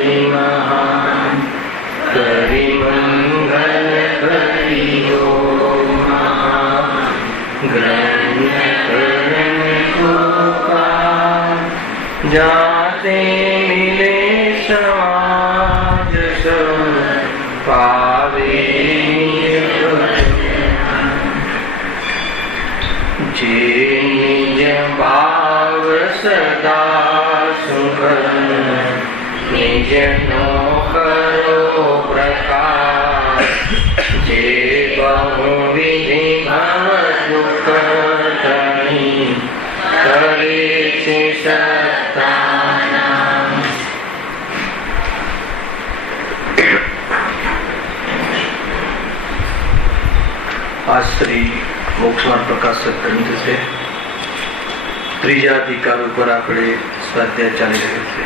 आदि महान करि मंगल करियो महान ग्रहण करण कृपा जाते मिले समाज सब पावे जे निज भाव सदा सुखद निज नो करो प्रकाश जे बहुविधि भव दुख तणी करे छे सत्तानाम। आज श्री मोक्षमार्ग प्रकाशक ग्रंथ से त्रीजा अधिकार पर આપણે સ્વાધ્યાય ચાલી રહ્યો છે।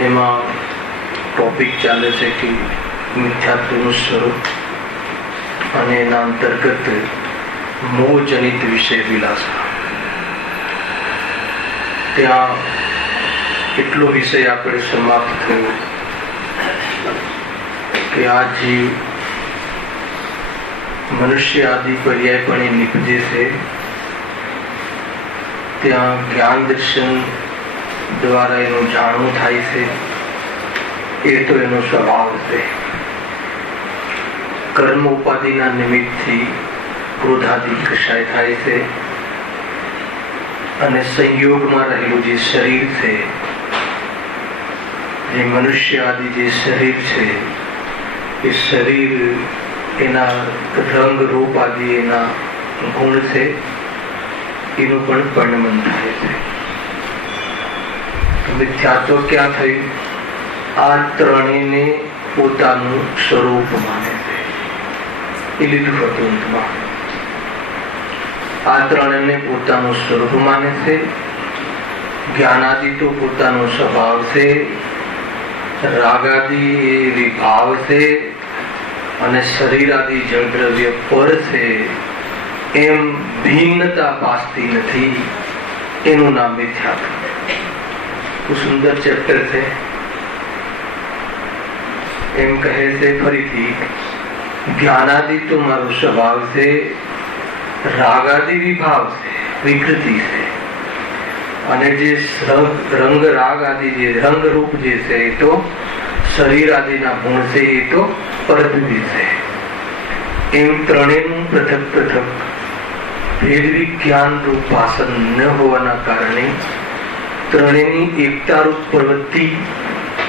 એમાં ટોપિક ચાલે છે કે મિથ્યાત્વનું સ્વરૂપ અને એના અંતર્ગત મોહજનિત વિષય વિલાસા। ત્યાં એટલો વિષય આપણે સમાપ્ત થયો કે આ જીવ મનુષ્ય આદિ પર્યાયપણે નિપજે છે ત્યાં જ્ઞાન દર્શન દ્વારા એનું જાણવું થાય છે। એ તો એનો સ્વભાવ છે। કર્મ ઉપાધિના નિમિત્તથી ક્રોધાદિ કશાય થાય છે અને સંયોગમાં રહેલું જે શરીર છે, જે મનુષ્ય આદિ જે શરીર છે, એ શરીર એના રંગ રૂપ આદિ એના ગુણ છે, એનું પણ પરિણમન થાય છે। મિથ્યાત્વ ક્યાં થયું? આ ત્રણેયને પોતાનું સ્વરૂપ માને છે। એ લીધું હતું અંતમાં। આ ત્રણેયને પોતાનું સ્વરૂપ માને છે। જ્ઞાનાદિ તો પોતાનો સ્વભાવ છે, રાગાદિ એ વિભાવ છે અને શરીર આદિ જળ દ્રવ્ય પર છે। એમ ભિન્નતા પાસતી નથી, એનું નામ મિથ્યાત્વ। ખૂબ સુંદર ચેપ્ટર છે। એમ કહે છે ફરીથી, જ્ઞાનાદિ તો મારો સ્વભાવ છે, રાગાદિ વિભાવ છે, વિકૃતિ છે, અને જે રંગ રાગ આદિ જે રંગ રૂપ જે છે એ તો શરીર આદિના ગુણ છે, એ તો પરદ્વી છે। એમ ત્રણેયનું પૃથક પૃથક ભેદ વિજ્ઞાન રૂપ ભાષણ ન હોવાના કારણે ત્રણેયની એકતા રૂપ પ્રવૃત્તિ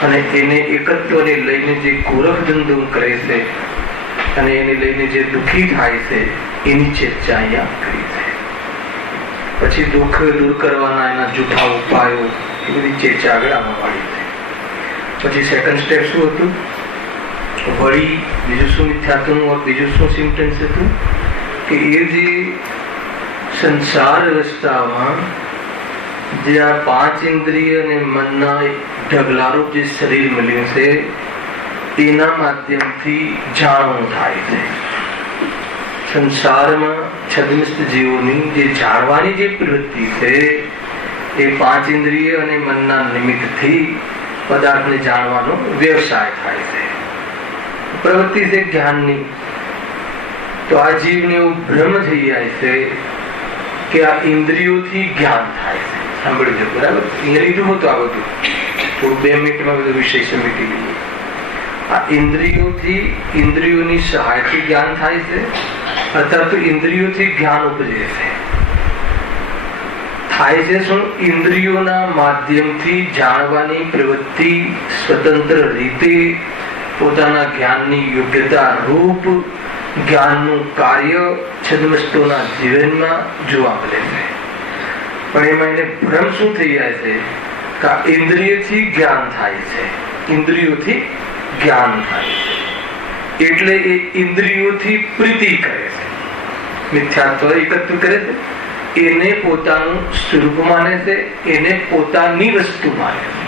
અને એને એકત્વને લઈને જે ગોરખ ધંધો કરે છે અને એને લઈને જે દુઃખી થાય છે એની ચર્ચા અહીંયા કરી છે। પછી દુઃખ દૂર કરવાના એના જૂઠા ઉપાયો, એ બધી ચર્ચા આગળ આવવા વાળી છે। પછી સેકન્ડ સ્ટેપ શું હતું? વળી બીજું શું મિથ્યાત્વનું બીજું શું સિમ્પટમ્સ હતું કે એ જે સંસાર અવસ્થામાં જે આ પાંચ ઇન્દ્રિય અને મનના ઢગલારૂપ જે શરીર મળ્યું છે તેના માધ્યમથી જાણવું થાય છે। સંસારમાં છદ્મસ્ત જીવોની જે જાણવાની જે પ્રવૃત્તિ છે એ પાંચ ઇન્દ્રિય અને મનના નિમિત્તથી પદાર્થને જાણવાનો વ્યવસાય થાય છે, પ્રવૃત્તિ છે જ્ઞાનની। તો આ જીવને એવું ભ્રમ થઈ જાય છે કે આ ઇન્દ્રિયોથી જ્ઞાન થાય છે। સાંભળજો બરાબર? લીધું હતું આ બધું, થોડું 2 મિનિટમાં બધો વિષય સમેટી લઈએ। આ ઇન્દ્રિયોથી, ઇન્દ્રિયોની સહાયથી જ્ઞાન થાય છે, અથવા તો ઇન્દ્રિયોથી જ્ઞાન ઉપજે છે। થાય છે શું? ઇન્દ્રિયોના માધ્યમથી જાણવાની પ્રવૃત્તિ સ્વતંત્ર રીતે પોતાના જ્ઞાનની યોગ્યતા રૂપ જ્ઞાનનું કાર્ય છદ્મસ્તોના જીવનમાં જોવા મળે છે। પણ એમાં એને ભ્રમ શું થઈ જાય છે કે ઇન્દ્રિયથી જ્ઞાન થાય છે, ઇન્દ્રિયોથી જ્ઞાન થાય છે એટલે એ ઇન્દ્રિયોથી પ્રીતિ કરે છે। મિથ્યાત્વ એકત્વ કરે છે, એને પોતાનું સ્વરૂપ માને છે, એને પોતાની વસ્તુ માને છે,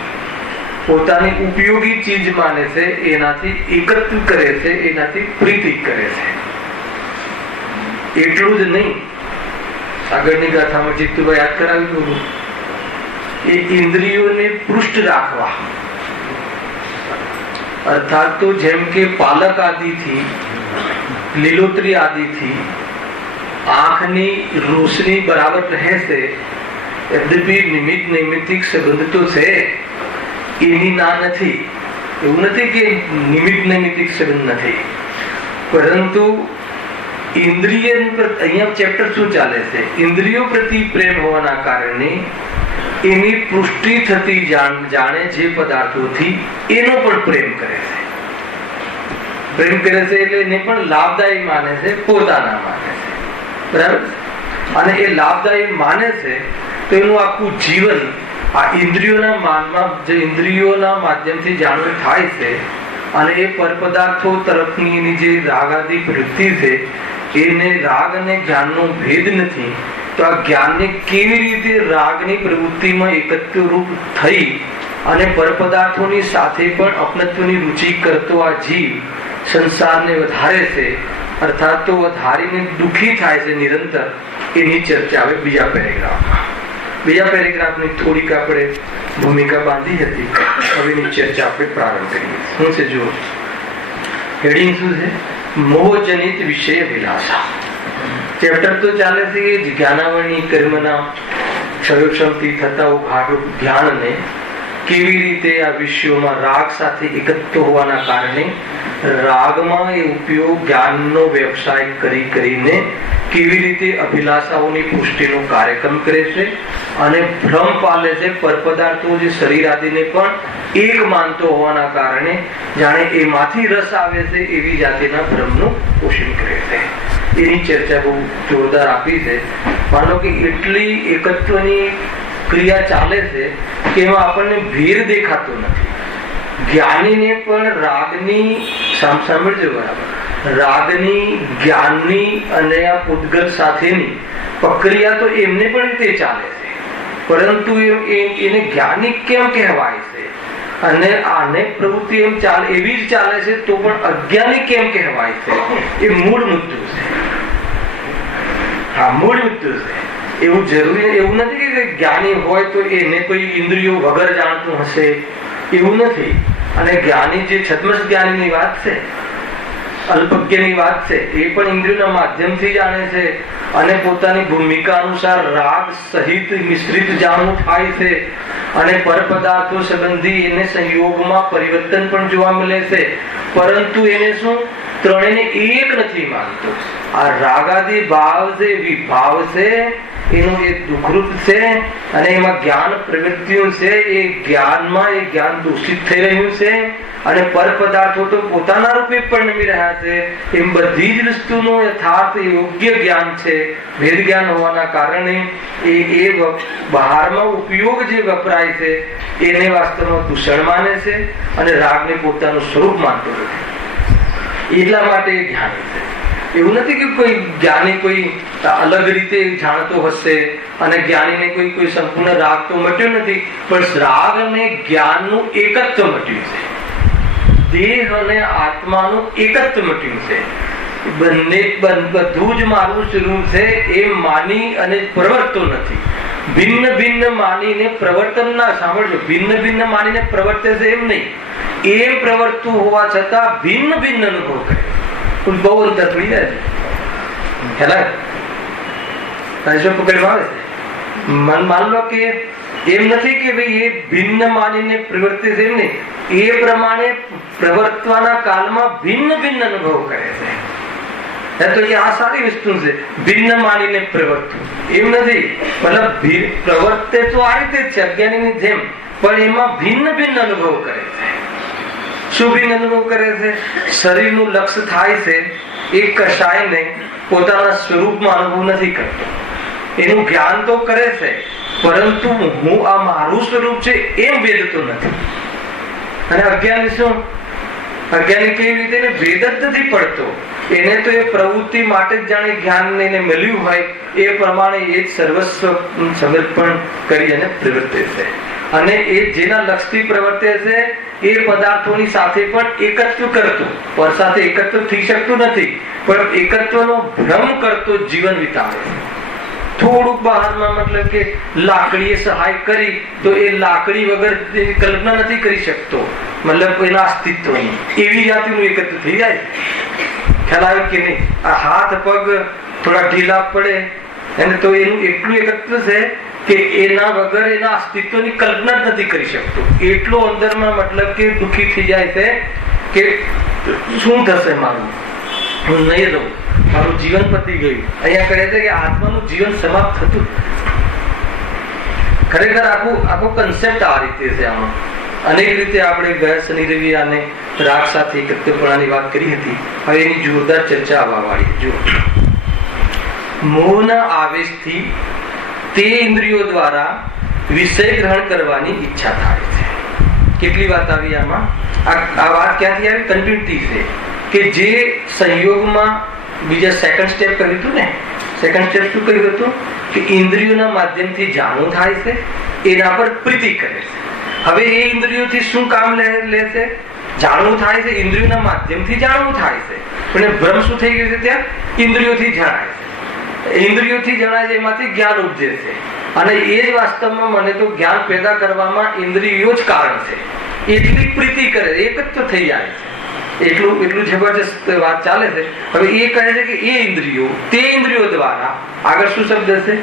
પોતાની ઉપયોગી ચીજ માને છે, એનાથી એકત્વ કરે છે, એનાથી પ્રીતિ કરે છે। એટલું જ નહીં, આગળની ગાથામાં જીતુભાઈ યાદ કરાવ્યું એ ઇન્દ્રિયોને પૃષ્ઠ રાખવા, અર્થાત તો જેમ કે પાલક આદિથી, લીલોતરી આદિથી આંખની રોશની બરાબર રહેશે, યદ્યપિ નિમિત્ત નૈમિત્તિક સંબંધ તો છે, એની ના નથી, એવું નથી કે નિમિત્ત નૈમિત્તિક સંબંધ નથી, પરંતુ ઇન્દ્રિય અહીંયા ચેપ્ટર શું ચાલે છે? ઇન્દ્રિયો પ્રતિ પ્રેમ હોવાના કારણે એની પુષ્ટિ થતી જાણે જે પદાર્થોથી એનો પણ પ્રેમ કરે છે. પ્રેમ કરે છે એટલે એને પણ લાભદાયી માને છે, પોતાના માને છે, બરાબર? અને એ લાભદાયી માને છે તો એનું આખું જીવન આ ઇન્દ્રિયોના માનમાં, જે ઇન્દ્રિયોના માધ્યમથી જાણવું થાય છે, અને એ પરપદાર્થો તરફની એની જે રાગ આદિ વૃત્તિ છે, એને રાગ અને જ્ઞાનનો ભેદ નથી. તો આ જ્ઞાનને કેવી રીતે રાગની પ્રવૃત્તિમાં એકત્વરૂપ થઈ અને પરપદાર્થોની સાથે પણ અપનત્વની રુચિ કરતો આ જીવ સંસારને વધારે છે, અર્થાત તો વધારીને દુઃખી થાય છે નિરંતર, એની ચર્ચા હવે બીજા પેરેગ્રાફમાં. બીજા પેરેગ્રાફની થોડીક આપણે ભૂમિકા બાંધી હતી, હવે એની ચર્ચા આપણે પ્રારંભ કરીએ. શું છે જુઓ, હેડિંગ શું છે? મોહજનિત વિષય વિલાસા. ચેપ્ટર તો ચાલે છે કે જ્ઞાનાવરણી કર્મના ક્ષયોક્ષમથી થતા ઉઘાડરૂપ ધ્યાનને કેવી રીતે આ વિષયોમાં રાગ સાથે એકત્વ હોવાના કારણે રાગમાં એ ઉપયોગ જ્ઞાનનો વ્યવસાય કરીને કેવી રીતે અભિલાષાઓની પુષ્ટિનો કાર્યક્રમ કરે છે અને ભ્રમ પાલે છે. પરપદાર્થો જે શરીર આદિને પણ એક માનતો હોવાના કારણે જાણે એમાંથી રસ આવે છે એવી જાતિના ભ્રમનું પોષણ કરે છે. એની ચર્ચા બહુ જોરદાર આપી છે. માનો કે એટલી એકત્વની ક્રિયા ચાલે છે કે એમાં આપણને ભેદ દેખાતો નથી. જ્ઞાનીને પણ રાગની, સાંભળજો બરાબર, રાગની, જ્ઞાનની અને આ પૂતગલ સાથેની પ્રક્રિયા તો એમને પણ તે ચાલે છે, પરંતુ એને જ્ઞાની કેમ કહેવાય છે અને આને પ્રવૃત્તિ એમ ચાલે એવી જ ચાલે છે તો પણ અજ્ઞાની કેમ કહેવાય છે? એ મૂળ મુદ્દો છે. હા, મૂળ મુદ્દો છે. એવું જરૂરી, એવું નથી કે જ્ઞાની હોય તો એને કોઈ ઇન્દ્રિયો વગર જાણતું હશે, એવું નથી. અને જ્ઞાની જે છદ્મસ જ્ઞાનીની વાત છે, અલ્પજ્ઞની વાત છે, એ પણ ઇન્દ્રિયોના માધ્યમથી જાણે છે અને પોતાની ભૂમિકા અનુસાર રાગ સહિત મિશ્રિત જાણવું થાય છે અને પરપદાર્થો સંબંધી એને સંયોગમાં પરિવર્તન પણ જોવા મળે છે, પરંતુ એને શું ત્રણેયને એક નથી માનતો. આ રાગાદી ભાવ છે, વિભાવ છે, એનું એ દુઃખરૂપ છે અને એમાં જ્ઞાન પ્રવૃત્તિઓ છે, એ જ્ઞાનમાં એ જ્ઞાન દૂષિત થઈ રહ્યું છે અને પરપદાર્થો તો પોતાના રૂપે પણ નમી રહ્યા છે. એમ બધી જ વસ્તુનું યથાર્થ યોગ્ય જ્ઞાન છે, ભેદ જ્ઞાન હોવાના કારણે એ બહારમાં ઉપયોગ જે વપરાય છે એને વાસ્તવમાં દૂષણ માને છે અને રાગને પોતાનું સ્વરૂપ માનતો નથી. એટલા માટે એ જ્ઞાની છે. એવું નથી કે કોઈ જ્ઞાની કોઈ અલગ રીતે જાણતો હશે અને જ્ઞાનીને કોઈ સંપૂર્ણ રાગ તો મટ્યો નથી, પણ રાગ અને જ્ઞાનનું એકત્વ મટ્યું છે. દેહ અને આત્માનું એકત્વ મટ્યું છે. બંને બધું જ મારું સ્વરૂપ છે એ માની અને પ્રવર્તતો નથી. ભિન્ન ભિન્ન માનીને પ્રવર્તન ના, સાંભળજો, ભિન્ન ભિન્ન માનીને પ્રવર્તે છે એમ નહીં, એમ પ્રવર્તતું હોવા છતાં ભિન્ન ભિન્ન અનુભવ કરે. બહુ અંતર પડી જાય છે. પકડવા આવે છે. માન લો કે એમ નથી કે ભાઈ એ ભિન્ન માનીને પ્રવર્તે છે એમ નહીં, એ પ્રમાણે પ્રવર્તવાના કાળમાં ભિન્ન ભિન્ન અનુભવ કરે છે. તો એ આ સારી વસ્તુ છે, ભિન્ન માનીને પ્રવર્તવું એમ નથી. મતલબ પ્રવર્તે તો આ રીતે જ છે અજ્ઞાનીની જેમ, પણ એમાં ભિન્ન ભિન્ન અનુભવ કરે છે. શું ભિન્ન અનુભવ કરે છે? શરીરનું લક્ષ્ય થાય છે એ કશાયને પોતાના સ્વરૂપમાં અનુભવ નથી કરતો. એનું જ્ઞાન તો કરે છે, પરંતુ હું આ મારું સ્વરૂપ છે એમ વેદતો નથી. અને અજ્ઞાની શું? અજ્ઞાની કેવી રીતે ભેદ જ નથી પડતો. એને તો એ પ્રવૃત્તિ માટે જ જાણે જ્ઞાન એને મળ્યું હોય એ પ્રમાણે એ સર્વસ્વ સમર્પણ કરી અને પ્રવર્તે છે. અને એ જેના લક્ષ્યથી પ્રવર્તે છે એ પદાર્થોની સાથે પણ એકત્વ કરતો, પર સાથે એકત્વ થઈ શકતું નથી, પણ એકત્વનો ભ્રમ કરતો જીવન વિતાવે છે. થોડુંક બહારમાં મતલબ કે લાકડીએ સહાય કરી તો એ લાકડી વગર કલ્પના નથી કરી શકતો, મતલબ એના અસ્તિત્વની. એવી જાતિનું એકત્ર થઈ જાય. ખ્યાલ આવે કે નહીં? આ હાથ પગ થોડા ઢીલા પડે અને તો એનું એટલું એકત્ર છે કે એના વગર એના અસ્તિત્વની કલ્પના જ નથી કરી શકતો. એટલો અંદરમાં મતલબ કે દુઃખી થઈ જાય છે કે શું થશે મારું, હું નહીં રહું, મારું જીવન પતી ગયું. અહીંયા કહે છે કે આત્માનું જીવન સમાપ્ત થતું. ખરેખર આખો કન્સેપ્ટ આ રીતે છે. આમાં અનેક રીતે આપણે ગયા શનિ રવિ આને રાગ સાથે એકત્રપણાની વાત કરી હતી. હવે એની જોરદાર ચર્ચા આવવા વાળી. જો મોહના આવેશથી તે ઇન્દ્રિયો દ્વારા વિષય ગ્રહણ કરવાની ઈચ્છા થાય છે. કેટલી વાત આવી આમાં? આ વાત ક્યાંથી આવી? કન્ટિન્યુટી છે કે જે સંયોગમાં બીજા સેકન્ડ સ્ટેપ કર્યું હતું ને. સેકન્ડ સ્ટેપ શું કર્યું હતું કે ઇન્દ્રિયોના માધ્યમથી જાણવું થાય છે, એના પર પ્રીતિ કરે છે. હવે એ ઇન્દ્રિયોથી શું કામ લે છે? જાણવું થાય છે, ઇન્દ્રિયોના માધ્યમથી જાણવું થાય છે. પણ ભ્રમ શું થઈ ગયું છે? ત્યાં ઇન્દ્રિયોથી જણાય છે. ઇન્દ્રિયોથી જણાય છે, એમાંથી જ્ઞાન ઉપજે છે. અને એ જ વાસ્તવમાં મને તો જ્ઞાન પેદા કરવામાં ઇન્દ્રિયો જ કારણ છે. એટલી પ્રીતિ કરે, એક જ તો થઈ જાય છે. એટલું જબરજસ્ત વાત ચાલે છે. હવે એ કહે છે કે એ ઇન્દ્રિયો, તે ઇન્દ્રિયો દ્વારા આગળ શું શબ્દ છે?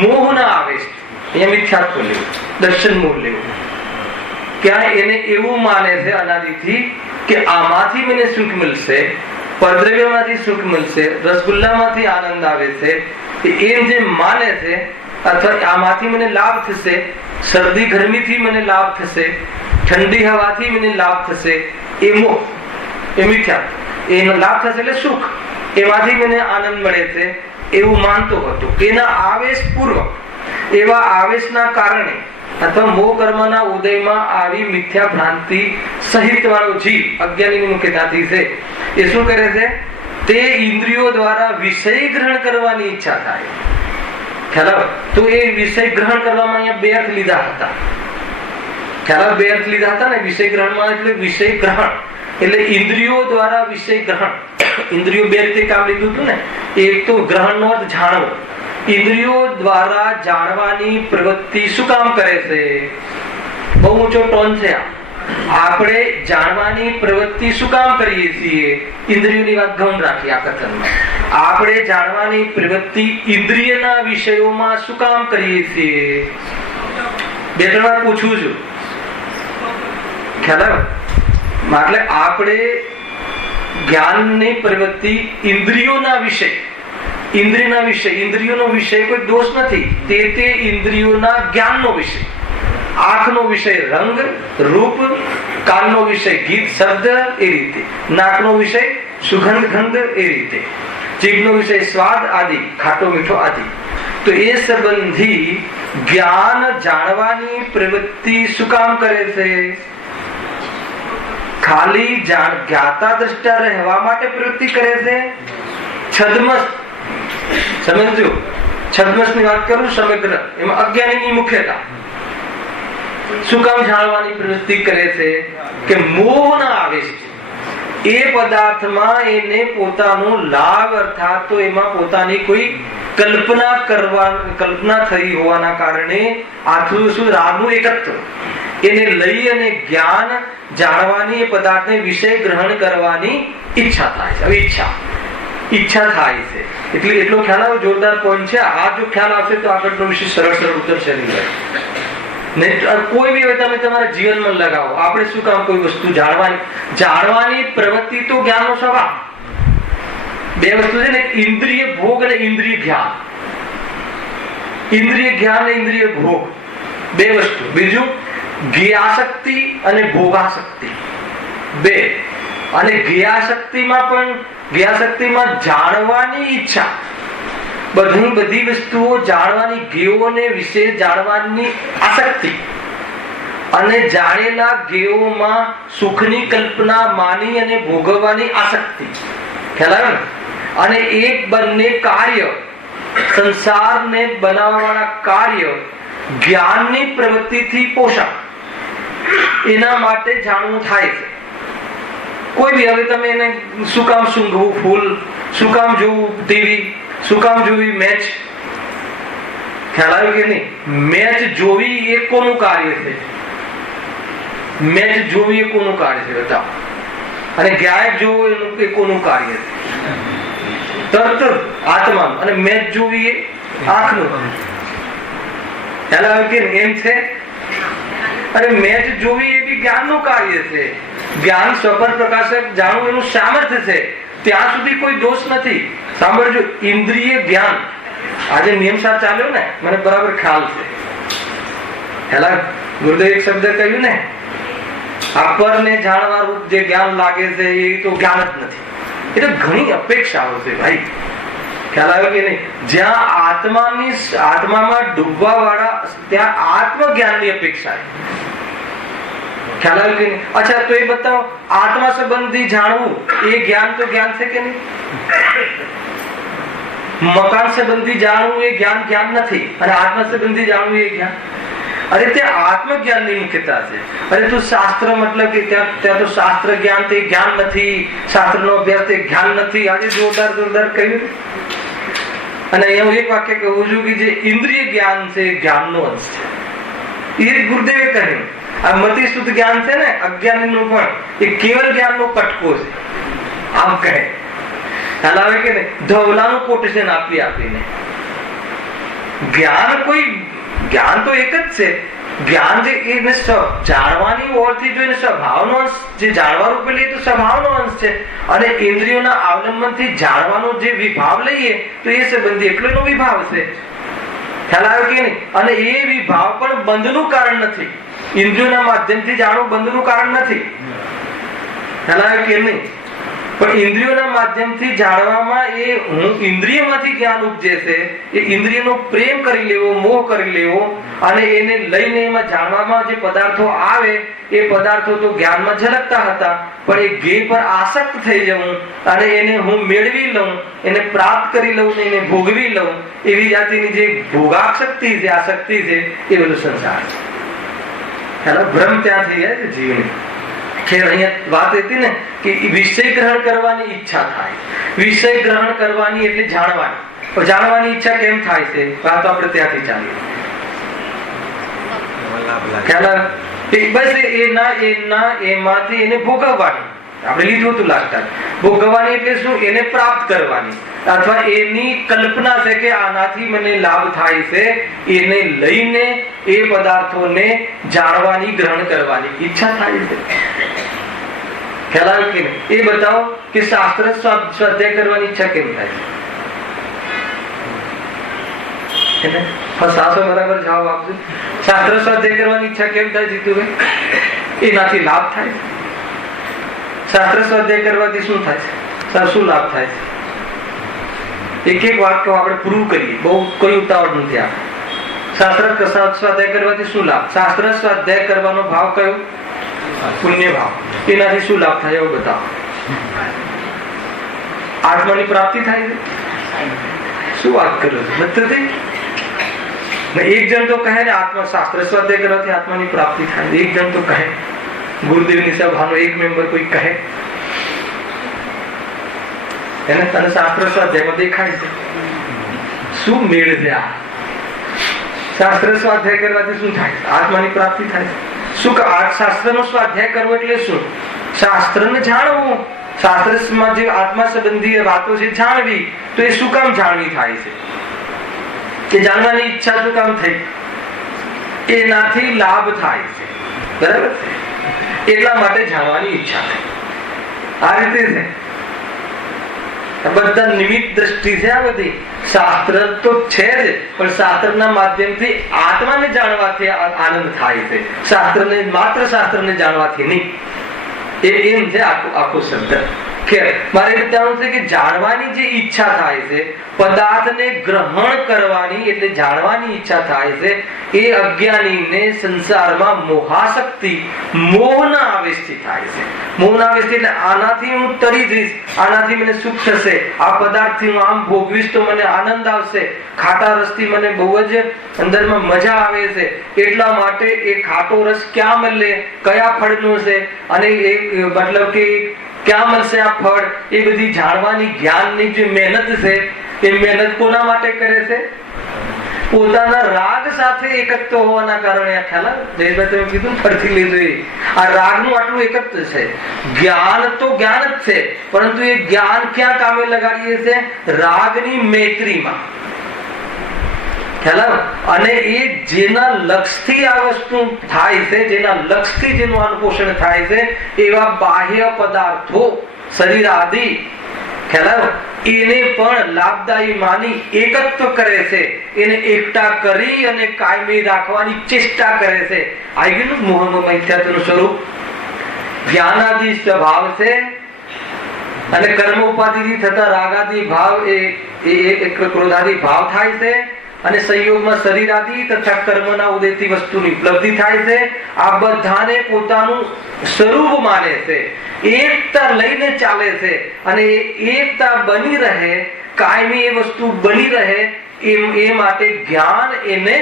મોહના આવેશ. અહીંયા મિથ્યાત્વ લેવું, દર્શન મોહ લેવું. ક્યાં એને એવું માને છે અનાદિથી કે આમાંથી મને સુખ મળશે, પરદ્રવ્યમાંથી સુખ મળશે, રસગુલ્લામાંથી આનંદ આવે છે, એમ જે માને છે, અથવા આમાંથી મને લાભ થશે, શરદી ગરમીથી મને લાભ થશે, ઠંડી હવાથી મને લાભ થશે, એ મોહ, એ મિથ્યા. એનો લાભ થશે એટલે સુખ, એમાંથી મને આનંદ મળે છે એવું માનતો હતો. એના આવેશ પૂર્વક, એવા આવેશના કારણે અથવા મોહ કર્મના ઉદયમાં આવી મિથ્યા ભ્રાંતિ સહિત વાળો જીવ અજ્ઞાનીની મુખ્યતાથી છે. એ શું કરે છે? તે ઇન્દ્રિયો દ્વારા વિષય ગ્રહણ કરવાની ઈચ્છા થાય. ખ્યાલ? તો એ વિષય ગ્રહણ કરવામાં અહીંયા બે અર્થ લીધા હતા. ખ્યાલ? બે અર્થ લીધા હતા ને વિષય ગ્રહણમાં. એટલે વિષય ગ્રહણ એટલે ઇન્દ્રિયો દ્વારા વિષય ગ્રહણ. ઇન્દ્રિયો બે રીતે કામ લીધું હતું ને. એક તો ગ્રહણનો અર્થ જાણવો. ઇન્દ્રિયો દ્વારા જાણવાની પ્રવૃત્તિ શું કામ કરે છે? બહુ ઊંચો ટોન છે આ. આપણે જાણવાની પ્રવૃત્તિ શું કામ કરીએ છીએ? ઇન્દ્રિયોની વાત ગૌણ રાખી આ કથનમાં. આપણે જાણવાની પ્રવૃત્તિ ઇન્દ્રિયના વિષયોમાં શું કામ કરીએ છીએ? બે ત્રણ વાર પૂછું છું. ખ્યાલ આવે? એટલે આપણે જ્ઞાનની પ્રવૃત્તિ ઇન્દ્રિયોના વિષય, ઇન્દ્રિયના વિષય, ઇન્દ્રિયોનો વિષય કોઈ દોષ નથી. તે ઇન્દ્રિયોના જ્ઞાનનો વિષય. આંખનો વિષય રંગ રૂપ, કાનનો વિષય ગીત શબ્દ, એ રીતે. નાકનો વિષય સુગંધ ગંધ, એ રીતે. જીભનો વિષય સ્વાદ આદિ, ખાટો મીઠો આદિ. તો એ સંબંધી જ્ઞાન જાણવાની પ્રવૃત્તિ શું કામ કરે છે? ખાલી જ્ઞાતા દ્રષ્ટા રહેવા માટે પ્રવૃત્તિ કરે છે? છદ્મસ, સમજો, છદ્મસ ની વાત કરું સમગ્ર, એમાં અજ્ઞાનીની મુખ્યતા. શું કામ જાણવાની પ્રવૃત્તિ કરે છે? કે મોહના આવેશ છે. એ પદાર્થમાં એને પોતાનો લાભ, અર્થાત તો એમાં પોતાની કોઈ કલ્પના થઈ હોવાના કારણે આથું શું રાગનું એકત્વ એને લઈ અને જ્ઞાન જાણવાની, એ પદાર્થને વિષય ગ્રહણ કરવાની ઈચ્છા થાય છે. હવે ઈચ્છા થાય છે એટલે એટલો ખ્યાલ આવે. જોરદાર પોઈન્ટ છે આ. જો ખ્યાલ આવશે તો આગળનો વિષય સરળ ઉતરશે નહીં. કોઈ બી તમે તમારા જીવનમાં લગાવો. આપણે શું કામ કોઈ વસ્તુ જાણવાની પ્રવૃત્તિ તો જ્ઞાનનો સ્વભાવ. બે વસ્તુ છે ને, ઇન્દ્રિય ભોગ અને ઇન્દ્રિય જ્ઞાન. ઇન્દ્રિય જ્ઞાન અને ઇન્દ્રિય ભોગ બે વસ્તુ. બીજું જ્ઞાશક્તિ અને ભોગાશક્તિ બે. અને જ્ઞાશક્તિમાં જાણવાની ઈચ્છા. બધી વસ્તુઓ જાણવાની, જ્ઞેયોને વિશે જાણવાની આસક્તિ, અને જાણેલા જ્ઞેયોમાં સુખની કલ્પના માની અને ભોગવવાની આસક્તિ. ખ્યાલ આવે ને? અને એક બંને કાર્ય, સંસારને બનાવવાના કાર્ય જ્ઞાનની પ્રવૃત્તિથી પોષણ, એના માટે જાણવું થાય છે. કોઈ બી હવે તમે એને શું કામ સૂંઘવું ફૂલ, શું કામ જોવું ટીવી, શું કામ જોવી મેચ, ખ્યાલ આવ્યો કે નહીં? મેચ જોવી એ કોનું કાર્ય છે? મેચ જોવી એ કોનું કાર્ય છે? બતાવો. અને ગાયક જોવો એ કોનું કાર્ય છે? તરત આત્માનું. અને મેચ જોવી એ આંખનું. ખ્યાલ આવ્યો કે એમ છે? અને મેચ જોવી એ બી જ્ઞાનનું કાર્ય છે. જ્ઞાન સ્વપર પ્રકાશક જાણવું એનું સામર્થ્ય છે. ત્યાં સુધી કોઈ દોષ નથી. સાંભળજો, ઇન્દ્રિય જ્ઞાન આજે નિયમ સાથ ચાલ્યો ને, મને બરાબર ખ્યાલ છે. પેલા ગુરુદેવ એક શબ્દ કહ્યું ને, આપણને જાણવા રૂપ જે જ્ઞાન લાગે છે એ તો જ્ઞાન જ નથી. એ તો ઘણી અપેક્ષાઓ છે ભાઈ. ખ્યાલ આવ્યો કે નહીં? જ્યાં આત્મામાં ડૂબવા વાળા ત્યાં આત્મજ્ઞાનની અપેક્ષા છે. ખ્યાલ આવ્યો કે નહીં? અચ્છા, તો એ બતાવો, આત્મા સંબંધી જાણવું એ જ્ઞાન તો જ્ઞાન છે કે નહીં? મકાન સંબંધી જાણવું એ જ્ઞાન નથી. અને આત્મા સંબંધી જાણવું એ જ્ઞાન. અરે ત્યાં આત્મજ્ઞાનની મુખ્યતા છે. અરે તું શાસ્ત્ર મતલબ કે ત્યાં તો શાસ્ત્ર જ્ઞાન તે જ્ઞાન નથી, શાસ્ત્રનો અભ્યાસ તે જ્ઞાન નથી. આજે જોરદાર કહ્યું. અને અહીંયા હું એક વાક્ય કહું છું કે જે ઇન્દ્રિય જ્ઞાન છે એ જ્ઞાનનો અંશ છે. એ ગુરુદેવે કહ્યું. આ મતિ શુદ્ધ જ્ઞાન છે ને, અજ્ઞાનીનું પણ એ કેવલ જ્ઞાનનો કટકો છે. આમ કહે ખ્યાલ આવે કે નહીં? ધવલાનું કોટેશન આપીને જ્ઞાન તો એક જ છે. જ્ઞાન જે એને જાણવાની ઓરથી જોઈને સ્વભાવનો અંશ, જે જાણવા રૂપે લઈએ તો સ્વભાવનો અંશ છે. અને ઇન્દ્રિયોના અવલંબનથી જાણવાનો જે વિભાવ લઈએ તો એ સંબંધી એટલો એનો વિભાવ છે. ખ્યાલ આવ્યો કે નહીં? અને એ વિભાવ પણ બંધનું કારણ નથી. ઇન્દ્રિયોના માધ્યમથી જાણવું બંધનું કારણ નથી. ખ્યાલ આવ્યો કે નહીં? પણ ઇન્દ્રિયોના માધ્યમથી જાણવામાં એ હું ઇન્દ્રિયમાંથી જ્ઞાન ઉપજે છે. એ ઇન્દ્રિયનો પ્રેમ કરી લેવો, મોહ કરી લેવો, અને એને લઈને એમાં જાણવામાં જે પદાર્થો આવે એ પદાર્થો તો જ્ઞાનમાં ઝલકતા હતા, પણ એ જ્ઞેય પર આસક્ત થઈ જવું અને એને હું મેળવી લઉં, એને પ્રાપ્ત કરી લઉં ને એને ભોગવી લઉં, એવી જાતિની જે ભોગાશક્તિ છે, આસક્તિ છે, એ બધું સંસાર છે. ખ્યાલ? ભ્રમ ત્યાં થઈ જાય છે જીવની. અહીંયા વાત હતી ને કે વિષય ગ્રહણ કરવાની ઈચ્છા થાય. વિષય ગ્રહણ કરવાની એટલે જાણવાની. જાણવાની ઈચ્છા કેમ થાય છે? વાત આપણે ત્યાંથી ચાલીએ. બસ એમાંથી એને ભોગવવાની. આપણે લીધું હતું લાસ્ટ ટાઈમ. ભોગવવાની એટલે શું? એને પ્રાપ્ત કરવાની, અથવા એની કલ્પના છે કે આનાથી મને લાભ થાય છે, એને લઈને એ પદાર્થોને જાણવાની, ગ્રહણ કરવાની ઈચ્છા થાય છે. ખ્યાલ આવ્યો કે નહીં? એ બતાવો કે શાસ્ત્ર સ્વાધ્યાય કરવાની ઈચ્છા કેમ થાય છે? સાસો બરાબર જવાબ આપજો. શાસ્ત્ર સ્વાધ્યાય કરવાની ઈચ્છા કેમ થાય જીતુભાઈ? એનાથી લાભ થાય છે. શાસ્ત્ર સ્વાધ્યાય કરવાથી શું થાય છે? શું લાભ થાય છે? એક વાક્ય આપણે પૂરું કરીએ, બહુ કોઈ ઉતાવળ નથી. આપણે શાસ્ત્ર સ્વાધ્યાય કરવાથી શું લાભ? શાસ્ત્ર સ્વાધ્યાય કરવાનો ભાવ કયો? પુણ્ય ભાવ. એનાથી શું લાભ થાય એવું બતાવો. આત્માની પ્રાપ્તિ થાય છે. શું વાત કરો છો? નથી. એક જણ તો કહે ને આત્મા શાસ્ત્ર સ્વાધ્યાય કરવાથી આત્માની પ્રાપ્તિ થાય. એક જણ તો કહે, ગુરુદેવની સભાનો એક મેમ્બર કોઈ કહે, એને તને શાસ્ત્ર સ્વાધ્યાયમાં દેખાય છે. શું મેળ છે આ? શાસ્ત્ર સ્વાધ્યાય કરવાથી શું થાય? આત્માની પ્રાપ્તિ થાય. શું શાસ્ત્રનો સ્વાધ્યાય કરવો એટલે શું? શાસ્ત્રને જાણવું. શાસ્ત્રમાં જે આત્મા સંબંધી વાતો છે જાણવી. તો એ શું કામ જાણવી થાય છે? એ જાણવાની ઈચ્છા શું કામ થઈ? એનાથી લાભ થાય છે. બરાબર છે? એટલા માટે જાણવાની ઈચ્છા થઈ. આ રીતે છે. બધા નિમિત્ત દ્રષ્ટિ છે. આ બધી શાસ્ત્ર તો છે જ, પણ શાસ્ત્રના માધ્યમથી આત્માને જાણવાથી આનંદ થાય છે. માત્ર શાસ્ત્રને જાણવાથી નહીં. એમ છે આખો શબ્દ. મારે જાણવું છે કે જાણવાની જે ઈચ્છા થાય છે, પદાર્થને ગ્રહણ કરવાની એટલે જાણવાની ઈચ્છા થાય છે, એ અજ્ઞાનીને સંસારમાં મોહાશક્તિ, મોહના આવેશથી થાય છે. મોહના આવેશથી એટલે આનાથી હું તરી જઈશ, આનાથી મને સુખ થશે, આ પદાર્થથી હું આમ ભોગવીશ તો મને આનંદ આવશે, ખાટા રસથી મને બહુ જ અંદરમાં મજા આવે છે, એટલા માટે એ ખાટો રસ ક્યાં મળે, કયા ફળનો છે, અને એ મતલબ કે ક્યાં મળશે આ ફળ, એ બધી જાણવાની જ્ઞાનની જે મહેનત છે, એ મહેનત કોના માટે કરે છે? પોતાના રાગ સાથે એકત્વ હોવાના કારણે આ ખ્યાલ જયેશભાઈ તમે કીધું ફરીથી લીધું. આ રાગનું આટલું એકત્વ છે. જ્ઞાન તો જ્ઞાન જ છે, પરંતુ એ જ્ઞાન ક્યાં કામે લગાડીએ છીએ? રાગની મૈત્રીમાં. ખ્યાલ? અને એ જેના લક્ષથી આ વસ્તુ થાય છે, જેના લક્ષથી જેનું અનુપોષણ થાય છે, એવા બાહ્ય પદાર્થો શરીર આદિ ખ્યાલ એને પણ લાભદાયી માની એકત્વ કરે છે, એને એકઠા કરી અને કાયમી રાખવાની ચેષ્ટા કરે છે. આવી ગયું મોહમાં મિથ્યાત્વનું સ્વરૂપ. જ્ઞાનાદિ સ્વભાવ છે અને કર્મ ઉપાધિથી થતા રાગાદિ ભાવ એ ક્રોધાદિ ભાવ થાય છે, અને સંયોગમાં શરીર આદિ તથા કર્મના ઉદયથી વસ્તુની ઉપલબ્ધિ થાય છે. આ બધાને પોતાનું સ્વરૂપ માને છે, એકતા લઈને ચાલે છે, અને એકતા બની રહે, કાયમી એ વસ્તુ બની રહે એ માટે જ્ઞાન એને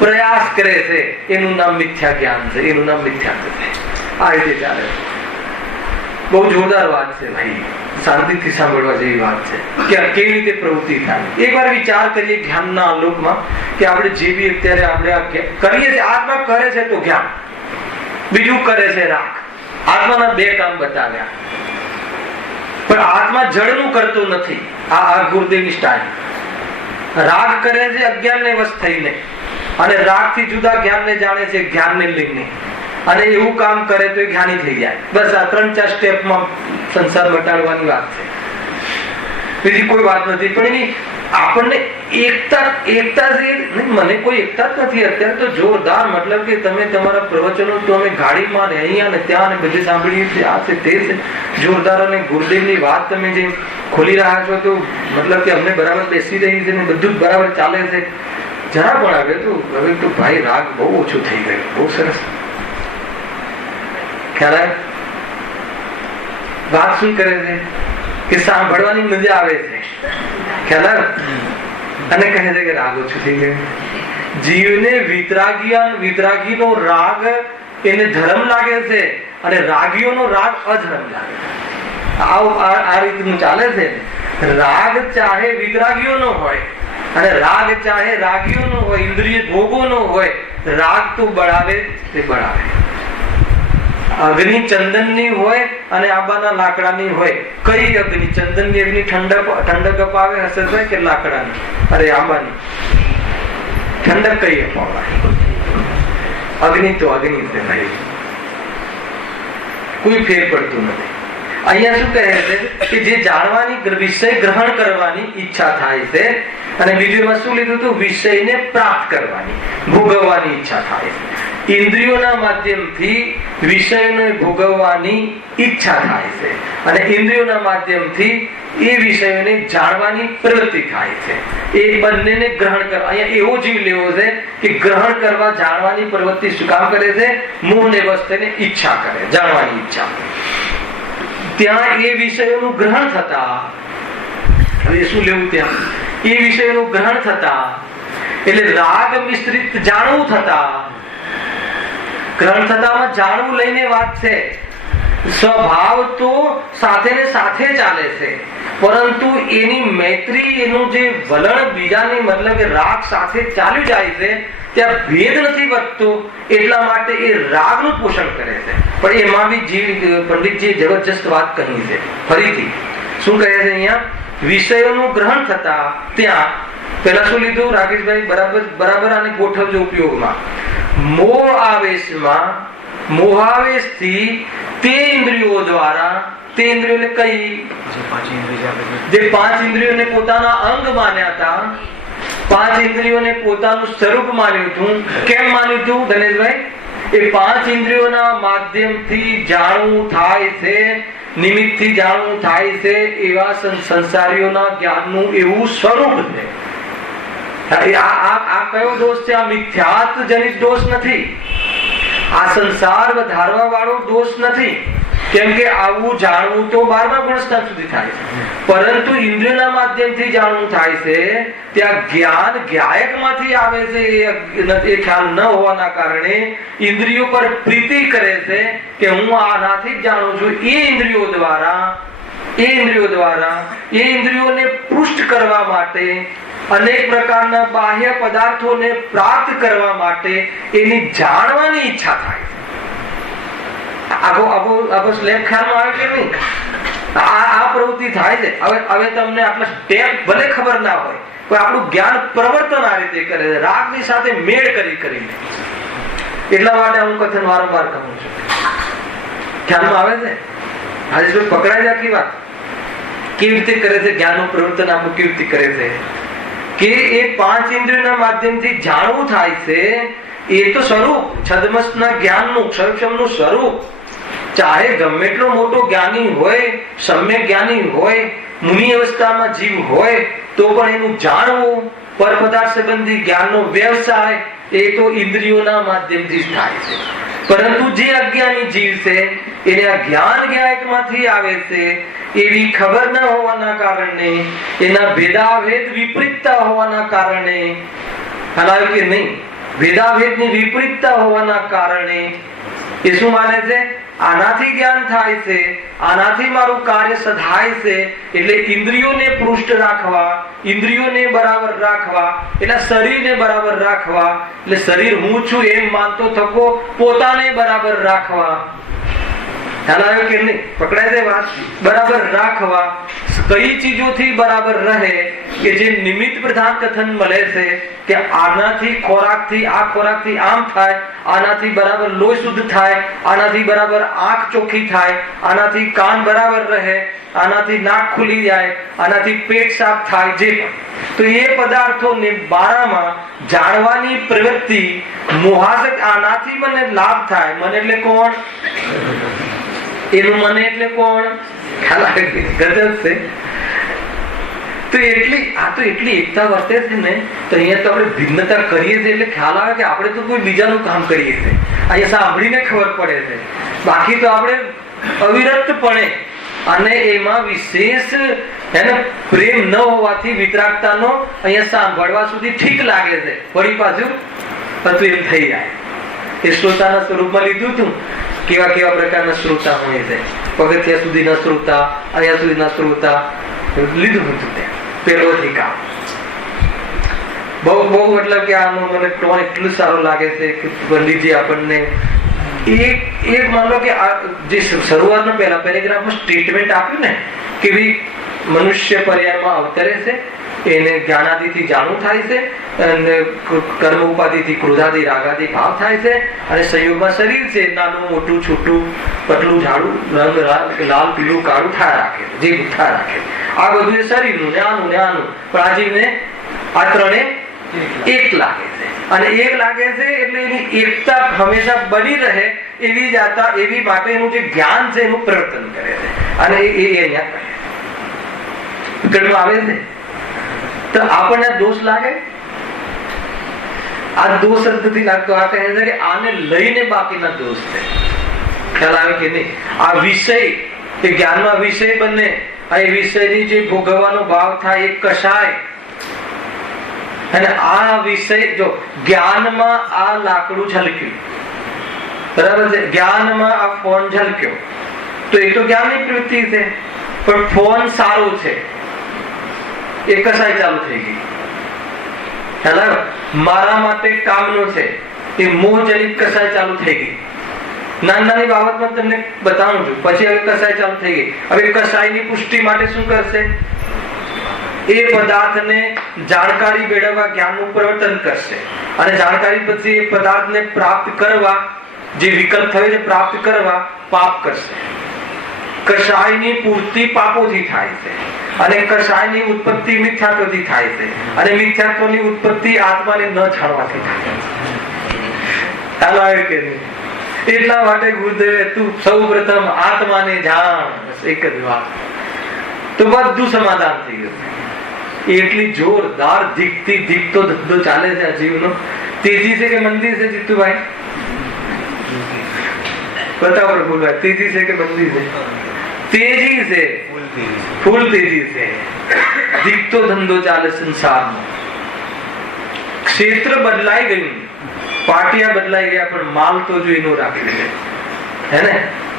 પ્રયાસ કરે છે. એનું નામ મિથ્યા જ્ઞાન છે, એનું નામ મિથ્યાત્વ છે. આ રીતે ચાલે. બહુ જોરદાર વાત છે ભાઈ, શાંતિથી સાંભળવા જેવી વાત છે કે કેવી રીતે પ્રવૃત્તિ થાય. એકવાર વિચાર કરીએ જ્ઞાનના આલોકમાં કે આપણે જે બી અત્યારે આપણે કરીએ છીએ, આત્મા કરે છે તો જ્ઞાન, બીજું કરે છે રાગ. આત્માના બે કામ બતાવ્યા, પણ આત્મા જળનું કરતું નથી. આ ગુરુદેવની સ્ટાઇલ. રાગ કરે છે અજ્ઞાનને વશ થઈને, અને રાગથી જુદા જ્ઞાનને જાણે છે, જ્ઞાનને લઈને, અને એવું કામ કરે તો એ જ્ઞાની થઈ જાય. બસ આ 3-4 સ્ટેપમાં સંસાર મટાડવાની વાત છે, બીજી કોઈ વાત નથી. પણ એની આપણને એકતા મને કોઈ એકતા જ નથી અત્યારે તો. જોરદાર, મતલબ કે તમે તમારા પ્રવચનો તો અમે ગાડીમાં ને અહીંયા ને ત્યાં ને બધે સાંભળીએ છીએ, આ છે તે છે જોરદાર. અને ગુરુદેવની વાત તમે જે ખોલી રહ્યા છો તો મતલબ કે અમને બરાબર બેસી રહી છે ને બધું જ બરાબર ચાલે છે. જરા પણ આવે તો હવે તો ભાઈ રાગ બહુ ઓછું થઈ ગયું. બહુ સરસ ખ્યાલ. વાત શું કરે છે કે સાંભળવાની મજા આવે છે, ખ્યાલ, અને કહે છે કે રાગ ઓછું થઈ ગયું. જીવને વિતરાગીનો રાગ એને ધર્મ લાગે છે, અને રાગીઓનો રાગ અધર્મ લાગે છે. આ રીતનું ચાલે છે. રાગ ચાહે વિતરાગીઓનો હોય અને રાગ ચાહે રાગીઓનો હોય, ઇન્દ્રિય ભોગોનો હોય, રાગ તો બળાવે તે બળાવે. અગ્નિ ચંદનની હોય અને આંબાના લાકડાની હોય. કઈ અગ્નિ? ચંદનની અગ્નિ ઠંડક અપાવે હશે કે લાકડાની? અરે આંબાની ઠંડક કઈ અપાવાય? અગ્નિ તો અગ્નિ છે ભાઈ, કોઈ ફેર પડતું નથી. અહીંયા શું કહે છે કે જે જાણવાની વિષય ગ્રહણ કરવાની ઈચ્છા થાય છે, અને બીજું એમાં શું લીધું હતું? વિષયને પ્રાપ્ત કરવાની, ભોગવવાની ઈચ્છા થાય છે. ઇન્દ્રિયોના માધ્યમથી વિષયને ભોગવવાની ઈચ્છા થાય છે, અને ઇન્દ્રિયોના માધ્યમથી એ વિષયોને જાણવાની પ્રવૃત્તિ થાય છે. એ બંનેને ગ્રહણ કરવા. અહીંયા એવો જીવ લેવો છે કે ગ્રહણ કરવા, જાણવાની પ્રવૃત્તિ શું કામ કરે છે? મોહને વશ થઈને ઈચ્છા કરે, જાણવાની ઈચ્છા. ત્યાં એ વિષયોનું ગ્રહણ થતા, હવે શું લેવું? ત્યાં એ વિષયોનું ગ્રહણ થતા, એટલે રાગ મિશ્રિત જાણવું થતા, ગ્રહણ થતામાં જાણવું લઈને વાત છે. સ્વભાવ તો સાથે ને સાથે ચાલે છે, પરંતુ એની મૈત્રી, એનું જે વલણ બીજાની મતલબ કે રાગ સાથે ચાલ્યું જાય છે, ત્યાં ભેદ નથી વધતો. એટલા માટે એ રાગનું પોષણ કરે છે. પણ એમાં બી પંડિતજીએ જબરજસ્ત વાત કહી છે. ફરીથી શું કહે છે અહીંયા? વિષયોનું ગ્રહણ થતા ત્યાં પેલા શું લીધું રાકેશભાઈ? બરાબર આને ગોઠવજો ઉપયોગમાં. મોહાવેશથી તે ઇન્દ્રિયો દ્વારા, તે ઇન્દ્રિયોને કઈ? જે 5 ઇન્દ્રિયોને પોતાના અંગ માન્યા હતા, 5 ઇન્દ્રિયોને પોતાનું સ્વરૂપ માન્યું હતું. કેમ માન્યું હતું ગણેશભાઈ? એ 5 ઇન્દ્રિયોના માધ્યમથી જાણવું થાય છે, નિમિત્તથી જાણવું થાય છે, એવા સંસારીઓના જ્ઞાનનું એવું સ્વરૂપ છે. આ કયો દોષ છે? આ મિથ્યાત્વ જનિત દોષ નથી, આ સંસાર વધારવા વાળો દોષ નથી. કેમ કે આવું જાણવું તો 12મા ગુણસ્થાન સુધી થાય છે, પરંતુ ઇન્દ્રિયોના માધ્યમથી જાણવું થાય છે. ત્યાં જ્ઞાન જ્ઞાયકમાંથી આવે છે, એ ખ્યાલ ન હોવાના કારણે ઇન્દ્રિયો પર પ્રીતિ કરે છે કે હું આનાથી જ જાણું છું. એ ઇન્દ્રિયો દ્વારા એ ઇન્દ્રિયોને પુષ્ટ કરવા માટે અનેક પ્રકારના બાહ્ય પદાર્થોને પ્રાપ્ત કરવા માટે એની જાણવાની ઈચ્છા થાય છે. આખો સ્લેબ ખ્યાલમાં આવે કે નહીં? આ પ્રવૃત્તિ થાય છે. હવે તમને આટલા સ્ટેપ ભલે ખબર ના હોય, પણ આપણું જ્ઞાન પ્રવર્તન આ રીતે કરે છે, રાગની સાથે મેળ કરીને. એટલા માટે હું કથન વારંવાર કહું છું. ખ્યાલમાં આવે છે? આજે જો પકડાય આખી વાત કેવી રીતે કરે છે, જ્ઞાનનું પ્રવર્તન આપણું કેવી રીતે કરે છે કે એ 5 ઇન્દ્રિયોના માધ્યમથી જાણવું થાય છે. એ તો સ્વરૂપ છદ્મસના જ્ઞાનનું, ક્ષરક્ષમનું સ્વરૂપ. ચાહે ગમે એટલો મોટો જ્ઞાની હોય, સમ્યક જ્ઞાની હોય, મુનિ અવસ્થામાં જીવ હોય, તો પણ એનું જાણવું, પરપદાર્થ સંબંધી જ્ઞાનનો વ્યવસાય એ તો ઇન્દ્રિયોના માધ્યમથી જ થાય છે. પરંતુ જે અજ્ઞાની જીવ છે એને આ જ્ઞાન જ્ઞાયકમાંથી આવે છે એવી ખબર ન હોવાના કારણે, એના ભેદાભેદ વિપરીતતા હોવાના કારણે, હલાવ્યું કે નહીં, ભેદાભેદની વિપરીતતા હોવાના કારણે એ શું માને છે? આનાથી જ્ઞાન થાય છે, આનાથી મારું કાર્ય સધાય છે, એટલે ઇન્દ્રિયોને પૃષ્ઠ રાખવા, ઇન્દ્રિયોને બરાબર રાખવા, એટલે શરીરને બરાબર રાખવા, એટલે શરીર હું છું એમ માનતો થકો પોતાને બરાબર રાખવા. ખ્યાલ આવ્યો કે નહીં? પકડાય છે વાત? બરાબર રાખવા. કઈ ચીજોથી બરાબર રહે કે જે નિમિત્ત પ્રધાન કથન મળે છે કે આનાથી ખોરાકથી આ ખોરાકથી આમ થાય, આનાથી બરાબર લોહી શુદ્ધ થાય, આનાથી બરાબર આંખ ચોખ્ખી થાય, આનાથી કાન બરાબર રહે, આનાથી નાક ખુલી જાય, આનાથી પેટ સાફ થાય, જે તો એ પદાર્થોને બારામાં જાણવાની પ્રવૃત્તિ મોહાસક. આનાથી મને લાભ થાય. મને એટલે કોણ? એનું મને એટલે કોણ? ખ્યાલ આવે છે? ગજબ છે. તો એટલી એકતા વર્તે છે ને, તો અહીંયા તો આપણે ભિન્નતા કરીએ છીએ એટલે ખ્યાલ આવે કે આપણે તો કોઈ બીજાનું કામ કરીએ છીએ. અહીંયા સાંભળીને ખબર પડે છે. બાકી તો આપણે અવિરતપણે, અને એમાં વિશેષ એને પ્રેમ ન હોવાથી વિતરાગતાનો અહીંયા સાંભળવા સુધી ઠીક લાગે છે, વળી પાછું હતું એમ થઈ જાય. એ શ્રોતાના સ્વરૂપમાં લીધું હતું. કેવા કેવા પ્રકારના શ્રોતા હોય છે. પગથિયા સુધીના શ્રોતા, અહીંયા સુધીના શ્રોતા લીધું હતું ત્યાં પેલોથી કામ. બહુ મતલબ કે આનો મને ટોન એટલું સારો લાગે છે કે પંડિતજી આપણને એક માન લો કે જે શરૂઆતના પહેલા પેરેગ્રાફમાં સ્ટેટમેન્ટ આપ્યું ને કે મનુષ્ય પર્યાયમાં અવતરે છે, એને જ્ઞાનાદિથી જાણવું થાય છે, અને કર્મ ઉપાધિથી ક્રોધાદિ રાગાદિ ભાવ થાય છે, અને સંયોગમાં શરીર છે, નાનું મોટું છોટું પતલું ઝાડું, રંગ લાલ પીળું કાળું થયા રાખે, જે થયા રાખે. આ બધું એ શરીરનું ને આનું ને આનું, પણ આ જીવને આ ત્રણે એક લાગે છે. અને એક લાગે છે એટલે એની એકતા હંમેશા બની રહે એવી જાતા, એવી માટે એનું જે જ્ઞાન છે એનું પ્રવર્તન કરે છે. અને એ અહીંયા આવે છે. તો આપણને દોષ લાગે? આ દોષ નથી લાગતો. આ કહે છે કે આને લઈને બાકીના દોષ છે. ખ્યાલ આવે કે નહીં? આ વિષય એ જ્ઞાનમાં વિષય બને, એ વિષયની જે ભોગવવાનો ભાવ થાય એ કશાય. અને આ વિષય જો જ્ઞાનમાં આ લાકડું ઝલક્યું, બરાબર છે, જ્ઞાનમાં આ ફોન ઝલક્યો, તો એ તો જ્ઞાનની પ્રવૃત્તિ છે. પણ ફોન સારો છે એ કસાય ચાલુ થઈ ગઈ. હેલો, મારા માટે કામનો છે એ મોહજનિત કસાય ચાલુ થઈ ગઈ. નાની બાબતમાં તમને બતાવું છું, પછી હવે કસાય ચાલુ થઈ ગઈ. હવે કસાયની પુષ્ટિ માટે શું કરશે? એ પદાર્થને જાણકારી મેળવવા જ્ઞાનનું પ્રવર્તન કરશે, અને જાણકારી પછી એ પદાર્થને પ્રાપ્ત કરવા, જે વિકલ્પ થયો છે પ્રાપ્ત કરવા, પાપ કરશે. કષાયની પૂર્તિ પાપોથી થાય છે, અને કષાયની ઉત્પત્તિ મિથ્યાત્વથી થાય છે, અને મિથ્યાત્વની ઉત્પત્તિ આત્માને ન જાણવાથી થાય છે. એટલા માટે ગુરુદેવે તું સૌ પ્રથમ આત્માને જાણ, એક જ વાત, તો બધું સમાધાન થઈ ગયું. એટલી જોરદાર ધીકતી ધીકતો ધંધો ચાલે છે આ જીવનો. તેજી છે કે મંદી છે જીતુભાઈ? બતાવો બોલભાઈ, તેજી છે કે મંદી છે? તેજી છે, ફૂલ તેજી છે. ધીકતો ધંધો ચાલે સંસારનો. ક્ષેત્ર બદલાઈ ગયું, પાટિયા બદલાઈ ગયા, પણ માલ તો જો એનો રાખ્યો છે, હે ને?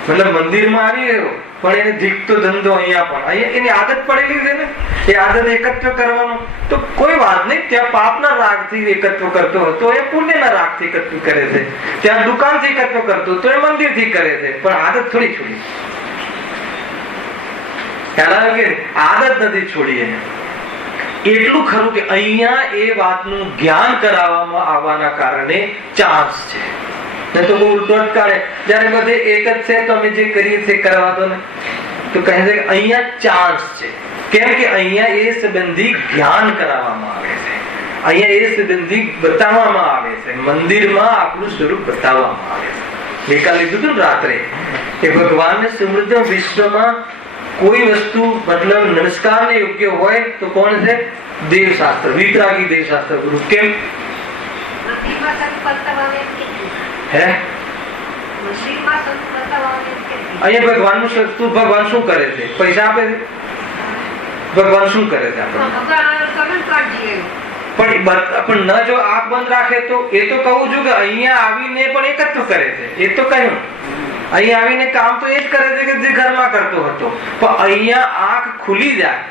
મતલબ મંદિરમાં આવી ગયો પણ એને દીકતો ધંધો અહીંયા પણ અહીંયા એની આદત પડેલી છે ને, એ આદત એકત્વ કરવાનો, તો કોઈ વાત નહીં. ત્યાં પાપના રાગથી એકત્વ કરતો હતો, એ પુણ્યના રાગથી એકત્વ કરે છે. ત્યાં દુકાનથી એકત્વ કરતો તો એ મંદિરથી કરે છે, પણ આદત થોડી છોડી. ખ્યાલ આવે કે આદત નથી છોડી એને. એટલું ખરું કે અહીંયા એ વાતનું જ્ઞાન કરાવવામાં આવવાના કારણે ચાન્સ છે. નહીં તો બહુ ઉલટો જ કાઢે. જયારે બધે એક જ છે તો અમે જે કરીએ તે કરવા દો ને, તો કહે છે કે અહીંયા ચાન્સ છે. કેમ કે અહીંયા એ સંબંધી જ્ઞાન કરાવવામાં આવે છે, અહીંયા એ સંબંધી બતાવવામાં આવે છે, મંદિરમાં આપણું સ્વરૂપ બતાવવામાં આવે છે. ગઈકાલે લીધું હતું રાત્રે કે ભગવાનને સમૃદ્ધ વિશ્વમાં કોઈ વસ્તુ મતલબ નમસ્કાર ને યોગ્ય હોય તો કોણ છે? દેવશાસ્ત્ર, વિતરાગી દેવશાસ્ત્ર ગુરુ. કેમ? અહીંયા ભગવાનનું સસ્તું, ભગવાન શું કરે છે? પૈસા આપે છે? ભગવાન શું કરે છે આપણને? પણ ન જો આંખ બંધ રાખે તો એ તો કહું છું કે અહીંયા આવીને પણ એકત્વ કરે છે. એ તો કહ્યું અહીંયા આવીને કામ તો એ જ કરે છે કે જે ઘરમાં કરતો હતો, પણ અહીંયા આંખ ખુલી જાય,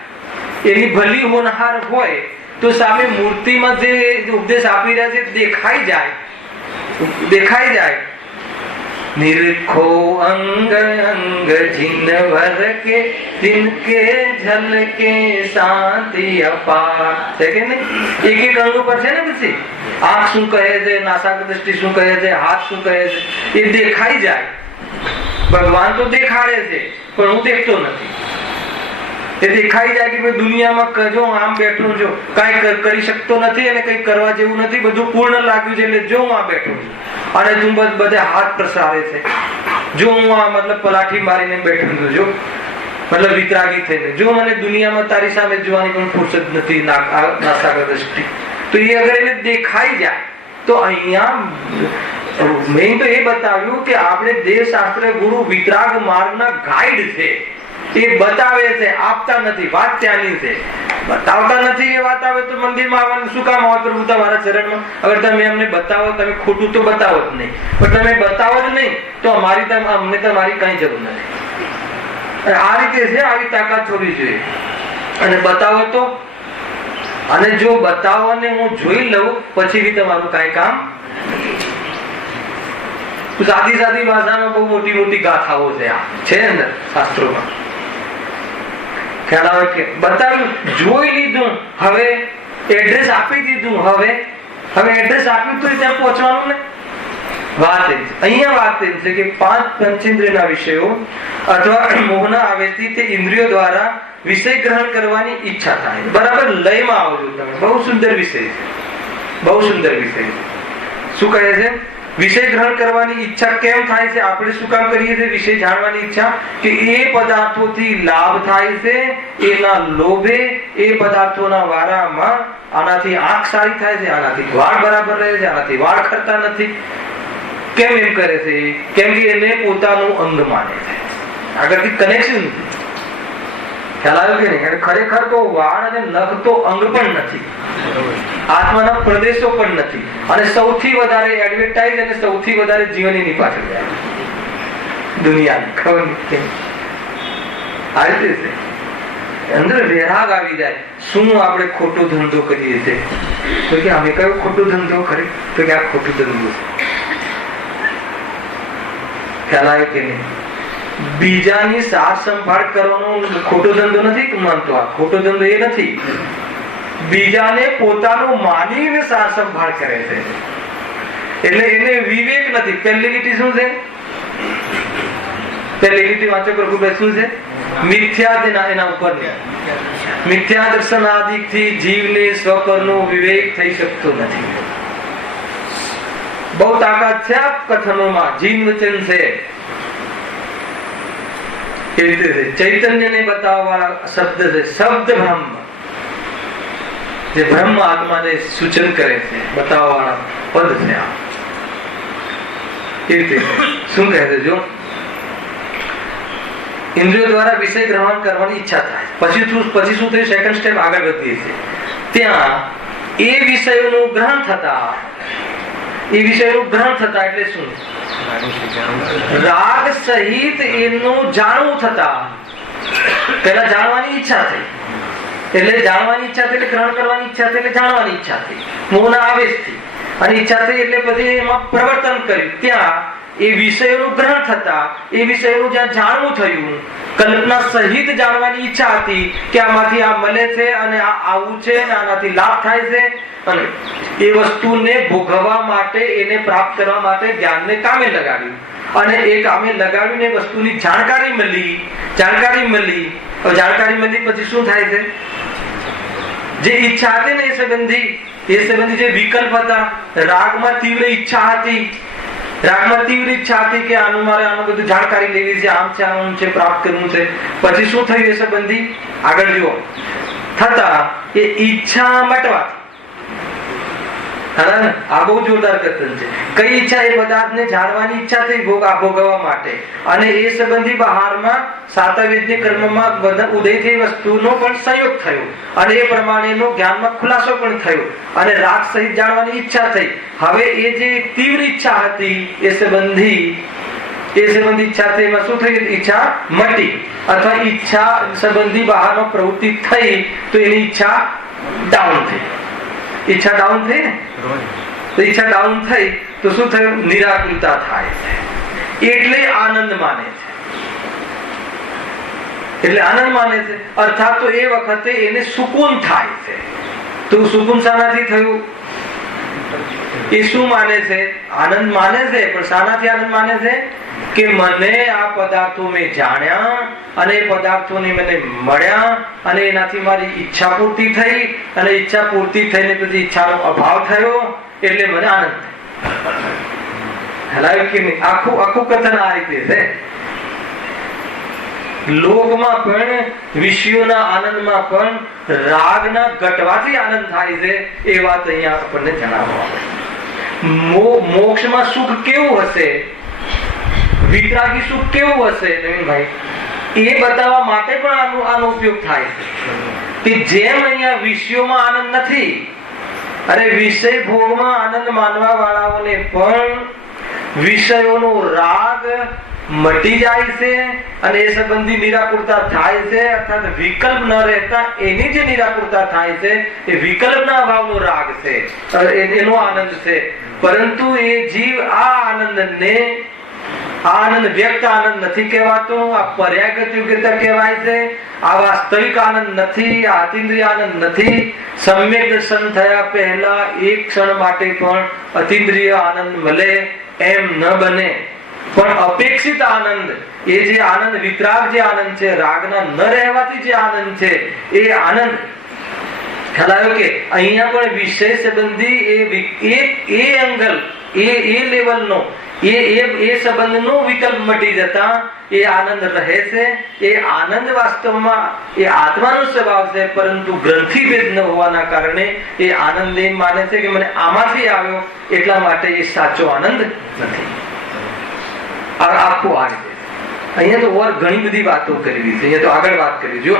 એની ભલી હોનહાર હોય તો સામે મૂર્તિમાં જે ઉપદેશ આપી રહ્યા છે દેખાઈ જાય. નિરખો અંગ અંગ જીનવર કે જિનકે ઝલકે શાંતિ અપાર છે કે નહીં? એક એક અંગ ઉપર છે ને. પછી આંખ શું કહે છે, નાસાક દ્રષ્ટિ શું કહે છે, હાથ શું કહે છે, એ દેખાઈ જાય. ભગવાન તો દેખાડે છે પણ હું દેખતો નથી. એ દેખાઈ જાય કે દુનિયામાં જો આમ બેઠો છો, કઈ કરી શકતો નથી અને કઈ કરવા જેવું નથી, બધું પૂર્ણ લાગ્યું છે એટલે જો હું આ બેઠો છું અને તું બધા હાથ પ્રસારે છે, જો હું આ મતલબ પલાઠી મારીને બેઠો છું, જો મતલબ વિતરાગી થઈને, જો મને દુનિયામાં તારી સામે જોવાની પણ ફુરસત નથી, નાસાગર દ્રષ્ટિ, તો એ અગર એને દેખાઈ જાય તો અહીંયા મેં તો એ બતાવ્યું કે આપણે દેવશાસ્ત્ર ગુરુ વિતરાગ માર્ગના ગાઈડ છે. એ બતાવે છે, આપતા નથી. વાત ત્યાંની છે, બતાવતા નથી. એ વાત આવે તો મંદિરમાં આવવાનું શું કામ આવે? પ્રભુ તમારા ચરણમાં અગર તમે અમને બતાવો, તમે ખોટું તો બતાવો જ નહીં, પણ તમે બતાવો જ નહીં તો અમને તમારી કઈ જરૂર નથી. આ રીતે છે, આવી તાકાત હોવી જોઈએ. અને બતાવો તો, અને જો બતાવો ને હું જોઈ લઉં પછી બી તમારું કઈ કામ. સાદી સાદી ભાષામાં બહુ મોટી મોટી ગાથાઓ છે, આ છે અંદર શાસ્ત્રોમાં. ખ્યાલ આવે કે બતાવ્યું, જોઈ લીધું, હવે એડ્રેસ આપી દીધું, હવે એડ્રેસ આપ્યું તો ત્યાં પહોંચવાનું ને. વાત એ છે અહીંયા, વાત એ છે કે 5 પંચેન્દ્રિયના વિષયો અથવા મોહના આવેશથી તે ઇન્દ્રિયો દ્વારા વિષય ગ્રહણ કરવાની ઈચ્છા થાય. બરાબર લયમાં આવજો તમે. બહુ સુંદર વિષય છે, બહુ સુંદર વિષય છે. શું કહે છે? વિષય ગ્રહણ કરવાની ઈચ્છા કેમ થાય છે? આપણે શું કામ કરીએ છીએ વિષય જાણવાની ઈચ્છા? કે એ પદાર્થોથી લાભ થાય છે, એના લોભે એ પદાર્થોના વારામાં આનાથી આંખ સારી થાય છે, આનાથી વાળ બરાબર રહે છે, આનાથી વાળ ખરતા નથી. કેમ એમ કરે છે? કેમ કે એને પોતાનું અંગ માને છે, આગળથી કનેક્શન નથી. ખ્યાલ આવ્યો કે નહીં? ખરેખર તો વાળ અને નખ તો અંગ પણ નથી, આત્માના પ્રદેશો પણ નથી. અને સૌથી વધારે એડવર્ટાઇઝ અને સૌથી વધારે જીવન એની પાછળ દુનિયાની. ખબર નથી આ રીતે છે. અંદર વેરાગ આવી જાય. શું આપણે ખોટો ધંધો કરીએ છીએ? તો કે અમે કયો ખોટો ધંધો કરી? તો કે આ ખોટો ધંધો છે. ખ્યાલ આવે કે નહીં? બીજાની સાર સંભાળ કરવાનો ખોટો ધંધો નથી માનતો. આ ખોટો ધંધો એ નથી. બીજાને પોતાનું માનીને સાર સંભાળ કરે છે એટલે એને વિવેક નથી. પહેલી લીટી શું છે? પહેલી લીટી વાંચો પ્રભુ. શું છે? મિથ્યા. એના ઉપર મિથ્યા દર્શન આદિથી જીવને સ્વપરનો વિવેક થઈ શકતો નથી. બહુ તાકાત છે આ કથનોમાં. જીન વચન છે એ રીતે ચૈતન્યને બતાવવા શબ્દ છે. શબ્દ બ્રહ્મ, જે બ્રહ્મ આત્માને સૂચન કરે છે, બતાવવાના પદ છે આ. એ રીતે શું કહે છે? જો ઇન્દ્રિયો દ્વારા વિષય ગ્રહણ કરવાની ઈચ્છા થાય, પછી શું થયું? સેકન્ડ સ્ટેપ આગળ વધીએ છીએ. ત્યાં એ વિષયોનું ગ્રહણ થતા એટલે શું? રાગ સહિત એનું જાણવું થતા પેલા જાણવાની ઈચ્છા થઈ, એટલે જાણવાની ઈચ્છા થઈ એટલે ગ્રહણ કરવાની ઈચ્છા થઈ એટલે જાણવાની ઈચ્છા થઈ, મોહના આવેશથી, અને ઈચ્છા થઈ એટલે પછી એમાં પ્રવર્તન કર્યું. ત્યાં એ વિષયોનું ગ્રહણ થતા એ વિષયોનું જ્યાં જાણવું થયું, કલ્પના સહિત જાણવાની ઈચ્છા હતી કે આમાંથી આ મળે છે અને આ આવું છે અને આનાથી લાભ થાય છે, અને એ વસ્તુને ભોગવવા માટે, એને પ્રાપ્ત કરવા માટે જ્ઞાનને કામે લગાડ્યું, અને એ કામે લગાડ્યું ને વસ્તુની જાણકારી મળી. જાણકારી મળી પછી શું થાય છે? જે ઈચ્છા હતી ને એ સંબંધી જે વિકલ્પ હતા, રાગમાં તીવ્ર ઈચ્છા હતી કે આનું મારે આનું બધું જાણકારી લેવી છે, આમ છે, આમ છે, પ્રાપ્ત કરવું છે. પછી શું થયું? એ સંબંધી આગળ જુઓ, થતા એ ઈચ્છા મટવાથી, આ બહુ જોરદાર કથન છે. કઈ ઈચ્છા? એ પદાર્થને જાણવાની ઈચ્છા થઈ ભોગવવા માટે, અને એ સંબંધી બહારમાં સાતવેદની કર્મમાં ઉદય થઈ વસ્તુનો પણ સંયોગ થયો, અને એ પ્રમાણેનો જ્ઞાનમાં ખુલાસો પણ થયો, અને રાગ સહિત જાણવાની ઈચ્છા થઈ. હવે એ જે તીવ્ર ઈચ્છા હતી એ સંબંધી ઈચ્છા થઈ, એમાં શું થયું? ઈચ્છા મટી, અથવા ઈચ્છા સંબંધી બહારનો પ્રવૃત્તિ થઈ તો એની ઈચ્છા ડાઉન થઈ. ઈચ્છા ડાઉન થઈ ને, તો ઈચ્છા ડાઉન થઈ તો શું થયું? નિરાકુરતા થાય છે, એટલે આનંદ માને છે. અર્થાત તો એ વખતે એને સુકૂન થાય છે. તો સુકૂન શાનાથી થયું? એ શું માને છે? આનંદ માને છે. પણ શાનાથી આનંદ માને છે? કે મને આ પદાર્થો મેં જાણ્યા, અને એ પદાર્થોને મને મળ્યા, અને એનાથી મારી ઈચ્છા પૂર્તિ થઈ, અને ઈચ્છા પૂર્તિ થઈને પછી ઈચ્છાનો અભાવ થયો, એટલે મને આનંદ થયો. કે નહીં? આખું કથન આ રીતે છે. લોકમાં પણ, વિષયોના આનંદમાં પણ રાગના ઘટવાથી આનંદ થાય છે, એ વાત અહીંયા આપણને જણાવવા આવે. મોક્ષમાં સુખ કેવું હશે, વિતરાગી સુખ કેવું હશે નવીનભાઈ, એ બતાવવા માટે પણ આનો ઉપયોગ થાય છે. કે જેમ અહીંયા વિષયોમાં આનંદ નથી, અરે વિષય ભોગમાં આનંદ માનવા વાળાઓને પણ વિષયોનો રાગ મટી જાય છે, અને એ સંબંધી નિરાકુરતા થાય છે. અર્થાત વિકલ્પ ન રહેતા એની જે નિરાકુરતા થાય છે એ વિકલ્પના અભાવનો રાગ છે, એનો આનંદ છે. પરંતુ એ જીવ આ આનંદને, આનંદ વ્યક્ત આનંદ નથી કહેવાતો, આ પર્યાગત યોગ્યતા કહેવાય છે. આ વાસ્તવિક આનંદ નથી, આ અતિન્દ્રિય આનંદ નથી. સમ્યક દર્શન થયા પહેલા એક ક્ષણ માટે પણ અતિન્દ્રિય આનંદ મળે એમ ન બને. પણ અપેક્ષિત આનંદ, એ જે આનંદ વિતરાગ જે આનંદ છે, રાગના ન રહેવાથી જે આનંદ છે, એ આનંદ ખ્યાલ આવ્યો કે અહીંયા પણ વિષય સંબંધી એ એંગલ, એ લેવલનો, એ સંબંધનો વિકલ્પ મટી જતા એ આનંદ રહે છે. એ આનંદ વાસ્તવમાં એ આત્માનો સ્વભાવ છે, પરંતુ ગ્રંથિ ભેદ ન હોવાના કારણે એ આનંદ એમ માને છે કે મને આમાંથી આવ્યો, એટલા માટે એ સાચો આનંદ નથી. આખું આ રીતે અહીંયા તો ઓર ઘણી બધી વાતો કરવી છે. અહીંયા તો આગળ વાત કરી, જો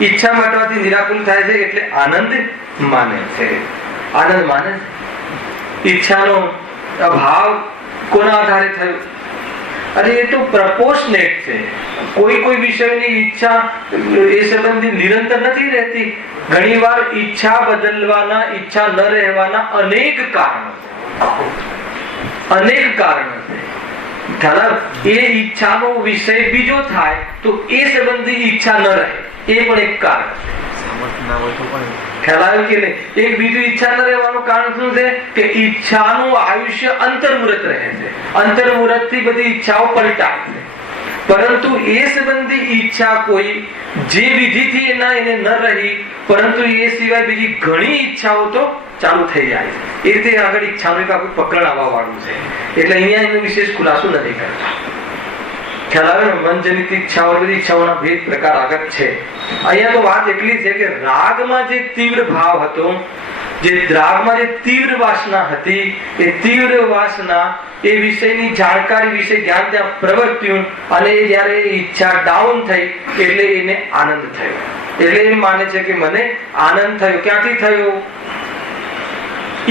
ઈચ્છા મટવાથી નિરાકુલ થાય છે એટલે આનંદ માને છે. ઈચ્છાનો અભાવ કોના આધારે થયો? અરે એ તો પ્રપોર્શનેટ છે. કોઈ વિષયની ઈચ્છા એ સંબંધી નિરંતર નથી રહેતી. ઘણીવાર ઈચ્છા બદલવાના, ઈચ્છા ન રહેવાના અનેક કારણો છે. એ ઈચ્છાનો વિષય બીજો થાય તો એ સંબંધી ઈચ્છા ન રહે, એ પણ એક કારણ ખ્યાલ આવ્યો કે નહીં? એક બીજું ઈચ્છા ન રહેવાનું કારણ શું છે? કે ઈચ્છાનું આયુષ્ય અંતર્મુહૂર્ત રહે છે. અંતર્મુહૂર્ત થી બધી ઈચ્છાઓ પલટાય છે. પરંતુ એ સંબંધી ઈચ્છા કોઈ જે વિધિથી એને ન રહી, પરંતુ એ સિવાય બીજી ઘણી ઈચ્છાઓ તો ચાલુ થઈ જાય છે. એ રીતે આગળ ઈચ્છાનું આખું પકડ આવવા વાળું છે. એટલે અહીંયા એનો વિશેષ ખુલાસો નથી કરતા. ખ્યાલ આવે ને? મનજનિત ઈચ્છાઓ, બધી ઈચ્છાઓના ભેદ પ્રકાર આગળ છે. અહીંયા તો વાત એટલી છે કે રાગમાં જે તીવ્ર ભાવ હતો, જે રાગમાં જે તીવ્ર વાસના હતી, એ તીવ્ર વાસના એ વિષયની જાણકારી વિશે જ્ઞાન ત્યાં પ્રવર્ત્યું, અને એ જયારે ઈચ્છા ડાઉન થઈ એટલે એને આનંદ થયો. એટલે એ માને છે કે મને આનંદ થયો. ક્યાંથી થયો?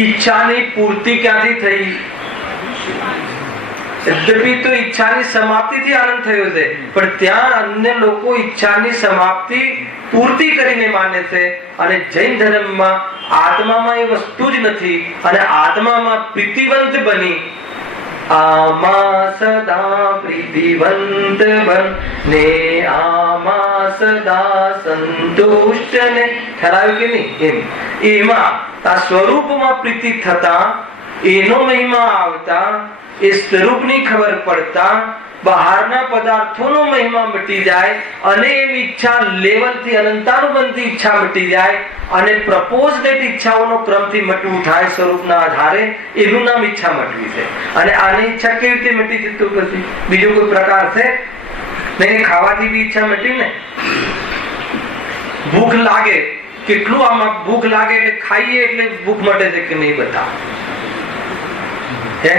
ઈચ્છાની પૂર્તિ ક્યાંથી થઈ? यद्यपि तो ઈચ્છાની સમાપ્તિથી આનંદ થયો છે, પણ ત્યાં અન્ય લોકો ઈચ્છાની સમાપ્તિ પૂર્તિ કરીને માને છે. અને જૈન ધર્મમાં આત્મામાં એ વસ્તુ જ નથી, અને આત્મામાં પ્રીતિવંત બની આમા સદા પ્રીતિવંત બને આમા સદા સંતુષ્ટ ને ઠરાવ્યું કે નહીં એમ એમાં આ સ્વરૂપમાં પ્રીતિ થતા એનો મહિમા આવતા એ સ્વરૂપની ખબર પડતા બહારના પદાર્થોનો મહિમા મટી જાય અને એમ ઈચ્છા લેવલથી અનંતાનુબંધી ઈચ્છા મટી જાય અને પ્રપોઝડ ઈચ્છાઓનો ક્રમથી મટવું થાય સ્વરૂપના આધારે, એનું નામ ઈચ્છા મટવી છે. અને આની ઈચ્છા કેવી રીતે મટી જતું? પછી બીજો કોઈ પ્રકાર છે નહીં? ખાવાથી બી ઈચ્છા મટી ને. ભૂખ લાગે, કેટલું આમાં ભૂખ લાગે એટલે ખાઈએ એટલે ભૂખ મટે છે કે નહીં? બતાવો. હે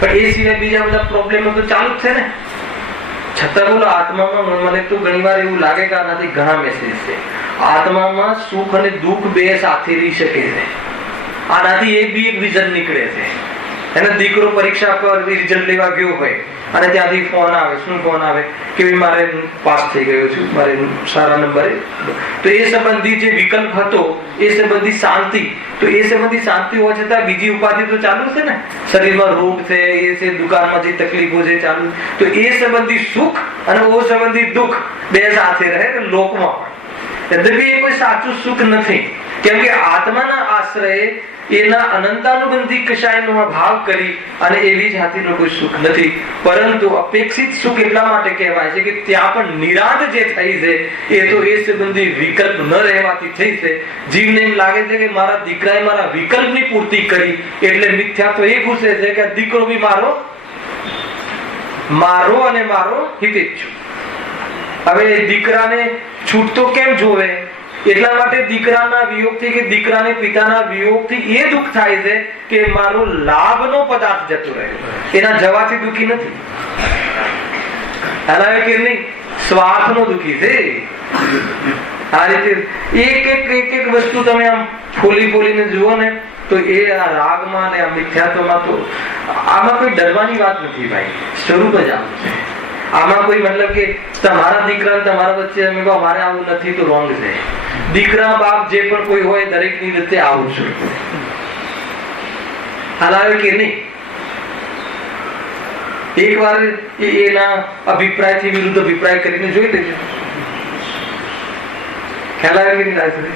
પણ એ સિવાય બીજા બધા પ્રોબ્લેમ તો ચાલુ જ છે ને. છતાં બોલો આત્મામાં મને તો ઘણી વાર એવું લાગે કે આનાથી ઘણા મેસેજ છે. આત્મામાં સુખ અને દુઃખ બે સાથે રહી શકે છે. આનાથી એ બી એક વિઝન નીકળે છે. એનો દીકરો પરીક્ષા પર રિઝલ્ટ લેવા ગયો હોય અને ત્યાંથી ફોન આવે. શું ફોન આવે? કે મારે પાસ થઈ ગયો છું, મારે સારા નંબરે. તો એ સંબંધી જે વિકલ્પ હતો એ સંબંધી શાંતિ, તો એ સંબંધી શાંતિ હોવા છતાં બીજી ઉપાધિ તો ચાલુ છે ને. શરીરમાં રોગ છે, એ છે, દુકાનમાં જે તકલીફો છે ચાલુ. તો એ સંબંધી સુખ અને ઓ સંબંધી દુઃખ બે સાથે રહે લોકમાં પણ. યદ્યપિ એ કોઈ સાચું સુખ નથી, કેમ કે આત્માના આશ્રયે એના અનંતાનુબંધી કશાયનો ભાવ કરી અને એવી જાતિનો કોઈ સુખ નથી. પરંતુ અપેક્ષિત સુખ એટલા માટે કહેવાય છે કે ત્યાં પણ નિરાંત જે થઈ છે એ તો એ સંબંધી વિકલ્પ ન રહેવાથી થઈ છે. જીવને એમ લાગે છે કે મારા દીકરાએ મારા વિકલ્પની પૂર્તિ કરી એટલે મિથ્યા તો એ ઘૂસે છે કે દીકરો બી મારો અને મારો હિતેચ્છુ. હવે દીકરાને છૂટતો કેમ જોવે? એટલા માટે દીકરાના વિયોગથી કે દીકરાને પિતાના વિયોગથી એ દુઃખ થાય છે કે મારો લાભનો પદાર્થ જતો રહ્યો. એના જવાથી દુઃખી નથી. હલાવે કે નહીં? સ્વાર્થનો દુઃખી છે. આ રીતે એક વસ્તુ તમે આમ ફોલીને જુઓ ને તો એ આ રાગમાં ને આ મિથ્યાત્વમાં તો આમાં કોઈ ડરવાની વાત નથી ભાઈ. સ્વરૂપ જ આવું છે. આમાં કોઈ મતલબ કે તમારા દીકરા તમારા વચ્ચે અમારે આવું નથી તો રોંગ છે. દીકરા બાપ જે પણ કોઈ હોય દરેકની રીતે આવું છે. હલાવે કે નહીં? એક વાર એના અભિપ્રાયથી વિરુદ્ધ અભિપ્રાય કરીને જોઈ લેજો. ખ્યાલ આવે કે નહીં?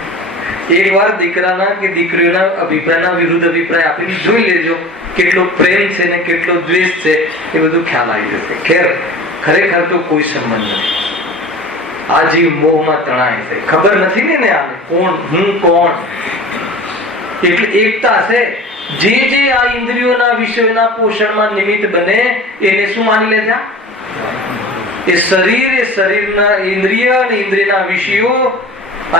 એક વાર દીકરાના કે દીકરીઓના અભિપ્રાયના વિરુદ્ધ અભિપ્રાય આપીને જોઈ લેજો. કેટલો પ્રેમ છે ને કેટલો દ્વેષ છે એ બધું ખ્યાલ આવી જશે. ખેર ખરેખર તો કોઈ સંબંધ નથી. આ જીવ મોહમાં તણાય છે. ખબર નથી ને આને કોણ હું કોણ. એટલે એકતા છે. જે આ ઇન્દ્રિયોના વિષયોના પોષણમાં નિમિત્ત બને એને શું માની લે છે? એ શરીરના ઇન્દ્રિય અને ઇન્દ્રિયના વિષયો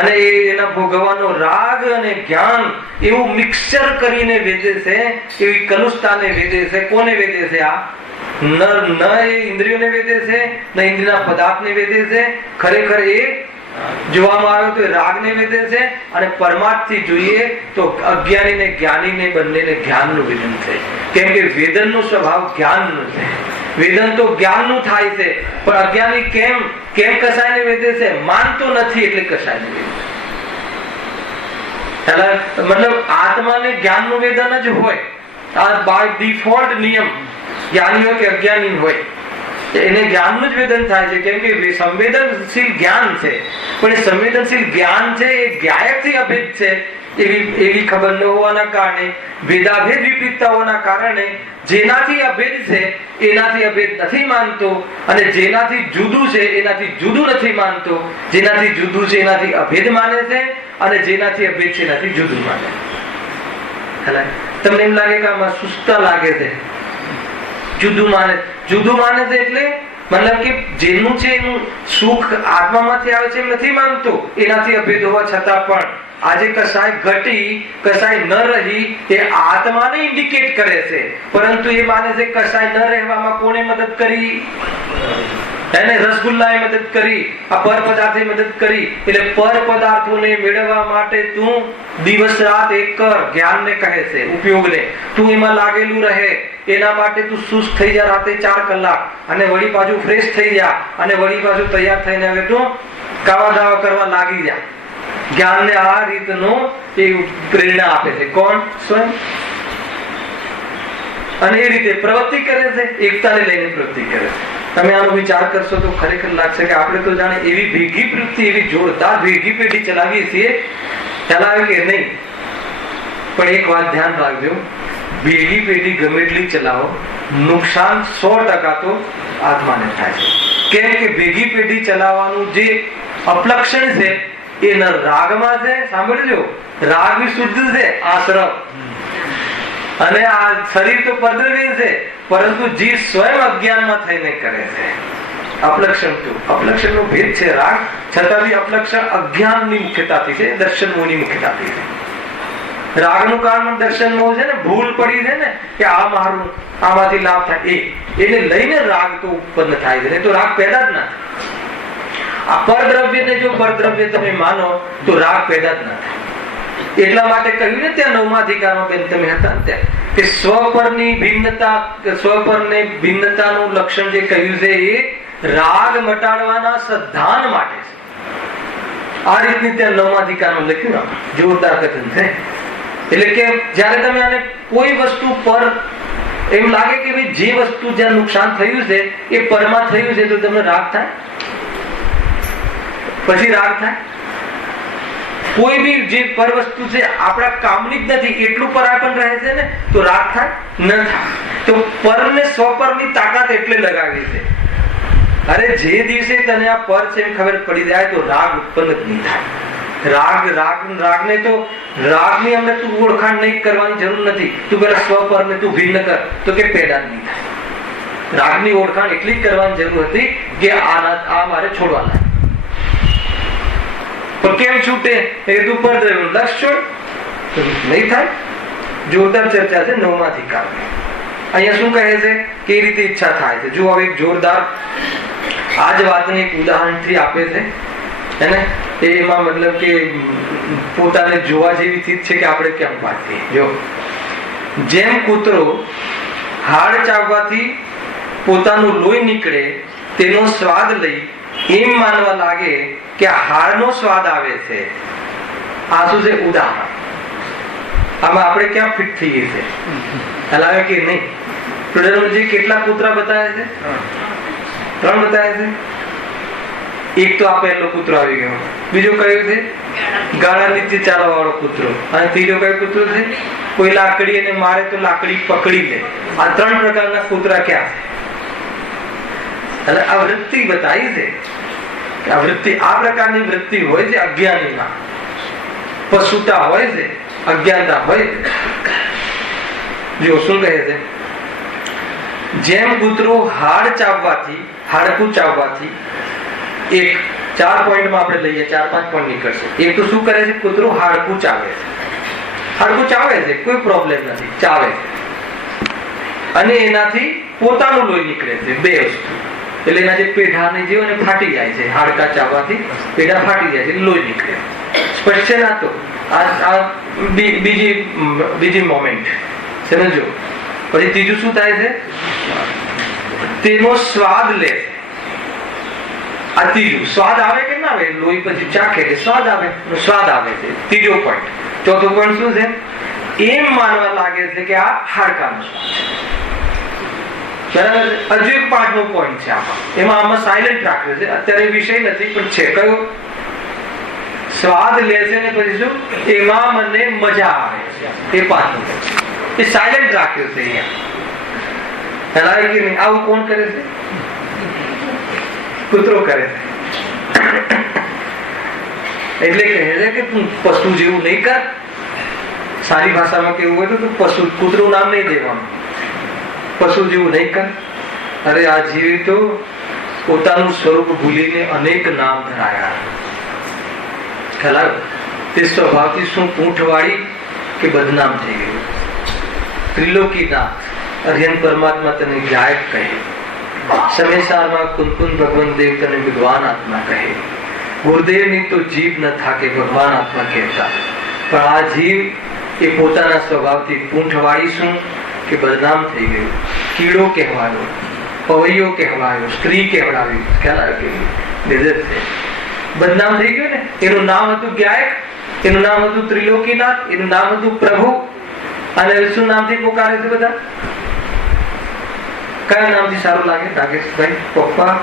અને એના ભોગવવાનો રાગ અને જ્ઞાન એવું મિક્સચર કરીને વેદે છે. એવી કલુષતાને વેદે છે. કોને વેદે છે? આ ન ઇન્દ્રિયોને વેદે છે, ન ઇન્દ્રિયના પદાર્થને વેદે છે. ખરેખર એ જોવામાં આવે તો રાગને વેદે છે. અને પરમાર્થથી જોઈએ તો અજ્ઞાની ને જ્ઞાની ને બંનેને જ્ઞાનનું વેદન છે. કેમ કે વેદનનો સ્વભાવ જ્ઞાનનો છે. વેદન તો જ્ઞાનનું થાય છે, પણ અજ્ઞાની કેમ કશાયને વેદે છે? માનતો નથી એટલે કશાયને વેદે. મતલબ આત્માને જ્ઞાનનું વેદન જ હોય. આ બાય ડિફોલ્ટ નિયમ જ્ઞાની હોય કે અજ્ઞાની હોય એને જ્ઞાનનું જ વેદન થાય છે. કેમ કે સંવેદનશીલ જ્ઞાન છે, પણ એ સંવેદનશીલ જ્ઞાન છે એ જ્ઞાયકથી અભેદ છે એવી ખબર ન હોવાના કારણે, ભેદાભેદ વિપરીતતાઓના કારણે જેનાથી અભેદ છે એનાથી અભેદ નથી માનતો, અને જેનાથી જુદું છે એનાથી જુદું નથી માનતો. જેનાથી જુદું છે એનાથી અભેદ માને છે, અને જેનાથી અભેદ છે એનાથી જુદું માને. તમને એમ લાગે કે આમાં સુસ્તા લાગે છે? જુદું માને છે એટલે મતલબ કે જેનું છે એનું સુખ આત્મામાંથી આવે છે એમ નથી માનતો. એનાથી અભેદ હોવા છતાં પણ આજે કસાય ઘટી કસાય ન રહી એ આત્માને ઇન્ડિકેટ કરે છે, પરંતુ એ માને છે કસાય ન રહેવામાં કોને મદદ કરી? એને રસગુલ્લાએ મદદ કરી, આ પર પદાર્થે મદદ કરી. એટલે પર પદાર્થોને મેળવવા માટે તું દિવસ રાત એક કર, જ્ઞાનને કહે છે, ઉપયોગને. તું એમાં લાગેલું રહે, એના માટે તું સુસ્ત થઈ જા રાતે 4 કલાક, અને વળી પાછું ફ્રેશ થઈ જા, અને વળી પાછું તૈયાર થઈને હવે તું કાવા દાવા કરવા લાગી જા. જ્ઞાનને આ રીતનો એ પ્રેરણા આપે છે. કોણ? સ્વયં. અને એ રીતે પ્રવૃત્તિ કરે છે, એકતાને લઈને પ્રવૃત્તિ કરે છે. તમે આનો વિચાર કરશો તો ખરેખર લાગશે કે આપણે તો જાણે એવી ભેગી પ્રવૃત્તિ, એવી જોરદાર ભેગી પેઢી ચલાવીએ છીએ. ચલાવે કે નહીં, પણ એક વાત ધ્યાન રાખજો, ભેગી પેઢી ગમે એટલી ચલાવો, નુકસાન 100% તો આત્માને થાય છે. કેમ કે ભેગી પેઢી ચલાવવાનું જે અપલક્ષણ છે એ ન રાગમાં છે. સાંભળજો, રાગ બી શુદ્ધ છે, આશ્રમ, અને આ શરીર તો પરદ્રવ્ય છે, પરંતુ જીવ સ્વયં અજ્ઞાનમાં થઈને કરે છે. અપલક્ષણ નો ભેદ છે રાગ, છતાં બી અપલક્ષણ અજ્ઞાનની મુખ્યતાથી છે, દર્શન મોહની મુખ્યતાથી છે. રાગનું કારણ દર્શન મોહ છે ને, ભૂલ પડી છે ને કે આ મારું, આમાંથી લાભ થાય, એને લઈને રાગ તો ઉત્પન્ન થાય છે. તો રાગ પેદા જ ના થાય. આ પરદ્રવ્યને જો પરદ્રવ્ય તમે માનો તો રાગ પેદા જ ના થાય. એટલા માટે કહ્યું ને ત્યાં 9મા અધિકારમાં બેન તમે હતા ને ત્યાં કે સ્વપરની ભિન્નતા, સ્વપરને ભિન્નતાનું લક્ષણ જે કહ્યું છે એ રાગ મટાડવાના સદ્ધાન માટે છે. આ રીતની ત્યાં 9મા અધિકારમાં લખ્યું, જોરદાર કથન છે. એટલે કે જ્યારે તમે આને કોઈ વસ્તુ પર એમ લાગે કે ભાઈ જે વસ્તુ જ્યાં નુકસાન થયું છે એ પરમાં થયું છે, તો તમને રાગ થાય, પછી રાગ થાય. કોઈ બી જે પર વસ્તુ છે આપણા કામની જ નથી એટલું પર આપણને રહે છે ને, તો રાગ થાય ન થાય. તો પરને સ્વપરની તાકાત એટલે લગાવી છે. અરે જે દિવસે તને આ પર છે એમ ખબર પડી જાય તો રાગ ઉત્પન્ન જ નહીં થાય. રાગને તો રાગની અમને તું ઓળખાણ નહીં કરવાની જરૂર નથી. તું પેલા સ્વપરને તું ભિન્ન કર તો કે પેદા નહીં થાય. રાગની ઓળખાણ એટલી જ કરવાની જરૂર હતી કે આ મારે છોડવાના. પણ કેમ છૂટે? તું પરદ્રવ્યનું લક્ષ છોડ, નહીં થાય. જોરદાર ચર્ચા છે 9મા અધિકારમાં. અહીંયા શું કહે છે કે એ રીતે ઈચ્છા થાય છે. જો હવે એક જોરદાર આ જ વાતને એક ઉદાહરણથી આપે છે, એને એમાં મતલબ કે પોતાને જોવા જેવી ચીજ છે કે આપણે કેમ પાડીએ. જો જેમ કૂતરો હાડ ચાવવાથી પોતાનું લોહી નીકળે તેનો સ્વાદ લઈ એમ માનવા લાગે કે હાડનો સ્વાદ આવે છે. આ શું છે? ઉદાહરણ. આમાં આપણે ક્યાં ફિટ થઈએ છે? હલાવે કે નહીં? પ્રોડક્ટજી કેટલા કૂતરા બતાવે છે? 3 બતાવે છે. એક તો આ પહેલો કૂતરો આવી ગયો, બીજો કયો છે? ગાળા નીચે ચાલવા વાળો કૂતરો, અને ત્રીજો કયો કૂતરો છે? કોઈ લાકડી એને મારે તો લાકડી પકડી લે. આ 3 પ્રકારના કૂતરા ક્યાં છે? એટલે આ વૃત્તિ બતાવી છે કે આ વૃત્તિ, આ પ્રકારની વૃત્તિ હોય છે અજ્ઞાનીમાં. પશુતા હોય છે, અજ્ઞાનતા હોય છે. જો શું કહે છે? જેમ કૂતરો હાડકું ચાવવાથી, એક 4 પોઈન્ટમાં આપણે લઈએ, 4-5 પોઈન્ટ નીકળશે. એક તો શું કરે છે? કૂતરો હાડકું ચાવે છે, કોઈ પ્રોબ્લેમ નથી, ચાવે છે, અને એનાથી પોતાનું લોહી નીકળે છે. 2 વસ્તુ. એટલે એના જે પેઢાને જેવો ફાટી જાય છે, હાડકા ચાવવાથી પેઢા ફાટી જાય છે, લોહી નીકળે. સ્પષ્ટ છે ના? તો આ બીજી મોમેન્ટ સમજો. પછી ત્રીજું શું થાય છે? તેનો સ્વાદ લે. આ ત્રીજું. સ્વાદ આવે કે ના આવે? લોહી પછી ચાખે એટલે સ્વાદ આવે છે. ત્રીજો પોઈન્ટ. ચોથો પોઈન્ટ શું છે? એમ માનવા લાગે છે કે આ હાડકાનો સ્વાદ. બરાબર. હજુ એક 5મો પોઈન્ટ છે આમાં સાયલેન્ટ રાખ્યો છે, અત્યારે વિષય નથી પણ છે. કયો? સ્વાદ લે છે ને પછી શું? એમાં મને મજા આવે છે. એ 5મો એ સાયલેન્ટ રાખ્યો છે અહીંયા. હલાય કે નહીં? આવું કોણ કરે છે? કૂતરો કરે છે. એટલે કહે છે કે તું પશુ જેવું નહીં કર. સારી ભાષામાં કેવું હોય તો તું પશુ, કૂતરું નામ નહીં દેવાનું. પશુ જેવું નહીં કર. અરે આ જીવી તો પોતાનું સ્વરૂપ ભૂલીને અનેક નામ ધરાયા. ખ્યાલ? તે સ્વભાવથી શું ઊંઠવાળી કે બદનામ થઈ ગયું. ત્રિલોકીનાથ અર્યન પરમાત્મા તને ગાયક કહે. સમેસારમાં કુંકુન ભગવાન દેવ તને વિદ્વાન આત્મા કહે. ગુરુદેવની તો જીભ ન થાકે ભગવાન આત્મા કહેતા, પણ આ જીભ એ પોતાના સ્વભાવથી પૂંઠવાળી શું કે બદનામ થઈ ગયું. કીડો કહેવાયો, પવૈયો કહેવાયો, સ્ત્રી કહેવડાવી, ખ્યાલ આવે કે બદનામ થઈ ગયું ને. એનું નામ હતું ગાયક, એનું નામ હતું ત્રિલોકીનાથ, એનું નામ હતું પ્રભુ, અને શું નામથી પોકારે છે બધા? કયા નામથી સારું લાગે? નાગેશભાઈ, પપ્પા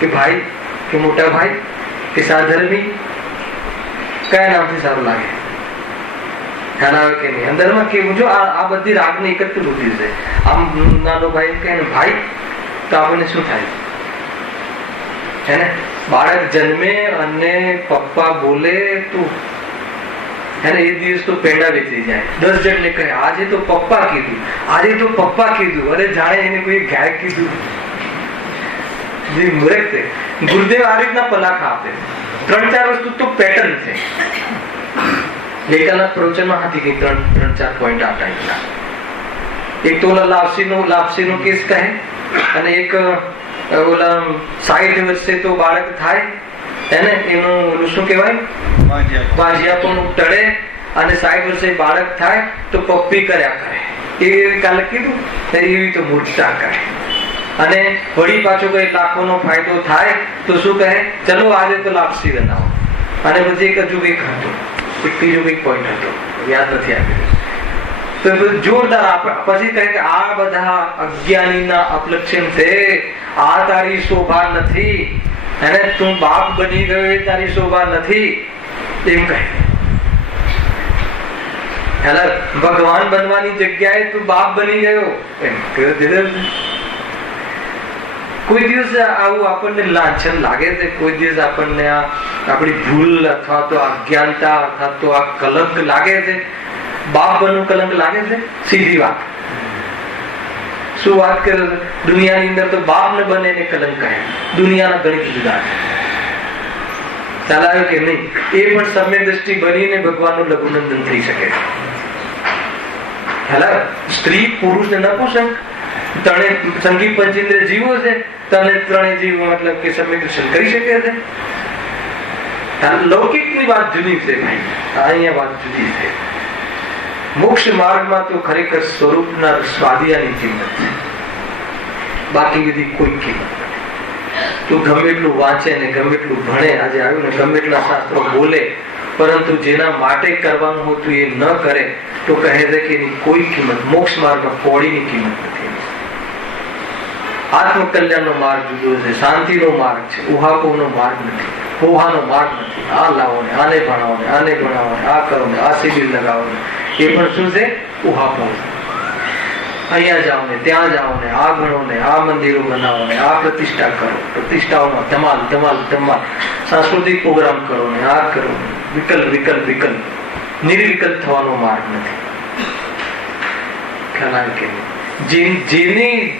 કે ભાઈ કે મોટા ભાઈ કે સાધર્મી? કયા નામથી સારું લાગે? ખ્યાલ આવે કે નહીં? અંદરમાં કેવું? જો આ બધી રાગની એક જ બુદ્ધિ છે. આમ નાનો ભાઈ કહે ને ભાઈ, તો આપણને શું થાય છે ને? બાળક જન્મે અને પપ્પા બોલે તો એને એ દિવસ તો પેંડા વેચી જાય. 10 જણને કહે આજે તો પપ્પા કીધું, આજે તો પપ્પા કીધું, અરે જાણે એને કોઈ ગાયક કીધું. મૂર્ખ છે. ગુરુદેવ આ રીતના પલાખા આપે. 3-4 વસ્તુ તો પેટર્ન છે. ગઈકાલના પ્રવચનમાં હતી કે 3-4 પોઈન્ટ આ ટાઈપના. એક તો ઓલા લાપસીનો કેસ કહે, અને એક ઓલા 60 વર્ષે તો બાળક થાય એને એનું ઓલું શું કહેવાય, બાજિયા પણ ટળે, અને 60 વર્ષે બાળક થાય તો પપ્પી કર્યા કરે. એ કાલે કીધું એવી તો મૂર્ખતા કરે. અને વળી પાછો કઈ લાખોનો ફાયદો થાય તો શું કહે, ચલો આજે તો લાપસી બનાવો. અને પછી એક હજુ કંઈક હતું, એક ત્રીજો કંઈક પોઈન્ટ હતો, યાદ નથી આવ્યું. તો જોરદાર પછી કહે કે આ બધા અજ્ઞાનીના અપલક્ષણ છે, આ તારી શોભા નથી, અને તું બાપ બની ગયો એ તારી શોભા નથી, એમ કહે. ભગવાન બનવાની જગ્યાએ તું બાપ બની ગયો એમ. કોઈ દિવસ આવું આપણને લાંછન લાગે છે? કોઈ દિવસ આપણને આપણી ભૂલ અથવા તો અજ્ઞાનતા અથવા તો આ કલંક લાગે છે? બાપ બનવું કલંક લાગે છે? સીધી વાત. શું વાત કરે છે? દુનિયાની અંદર તો બાપ ને બને ને કલંક કહે. દુનિયાના ગણિત જુદા છે. ચાલાયો કે નહીં? એ પણ સમ્યક દ્રષ્ટિ બનીને ભગવાનનું લઘુનંદન થઈ શકે. સ્ત્રી પુરુષ ને નપુંસક ત્રણે સંગીત પંચેન્દ્ર જીવો છે. ત્રણે જીવો મતલબ કે સમ્યક દર્શન કરી શકે છે. લૌકિકની વાત જુદી છે ભાઈ, અહીંયા વાત જુદી છે. મોક્ષ માર્ગમાં તો ખરેખર સ્વરૂપના સ્વાદિયાની કિંમત છે, બાકી બધી કોઈ કિંમત નથી. તું ગમે એટલું વાંચે ને ગમે એટલું ભણે, આજે આવ્યું ને ગમે એટલા શાસ્ત્રો બોલે, પરંતુ જેના માટે કરવાનું હતું એ ન કરે તો કહે છે કે એની કોઈ કિંમત, મોક્ષ માર્ગમાં કોડીની કિંમત નથી. આત્મકલ્યાણનો માર્ગ જુદો છે, શાંતિનો માર્ગ છે, ઉહાપોનો માર્ગ નથી, હોહાનો માર્ગ નથી. આ લાવો ને આને ભણાવો ને આને ભણાવો ને આ કરો ને આ શિબિર લગાવો ને, એ પણ શું છે? ઉહાપો. અહીંયા જાઓ ને ત્યાં જાઓ ને આ ગણો ને આ મંદિરો બનાવો ને આ પ્રતિષ્ઠા કરો, પ્રતિષ્ઠાઓમાં ધમાલ ધમાલ ધમાલ, સાંસ્કૃતિક પ્રોગ્રામ કરો ને આ કરો. વિકલ્પ વિકલ્પ વિકલ્પ, નિર્વિકલ્પ થવાનો માર્ગ નથી. ખ્યાલ કે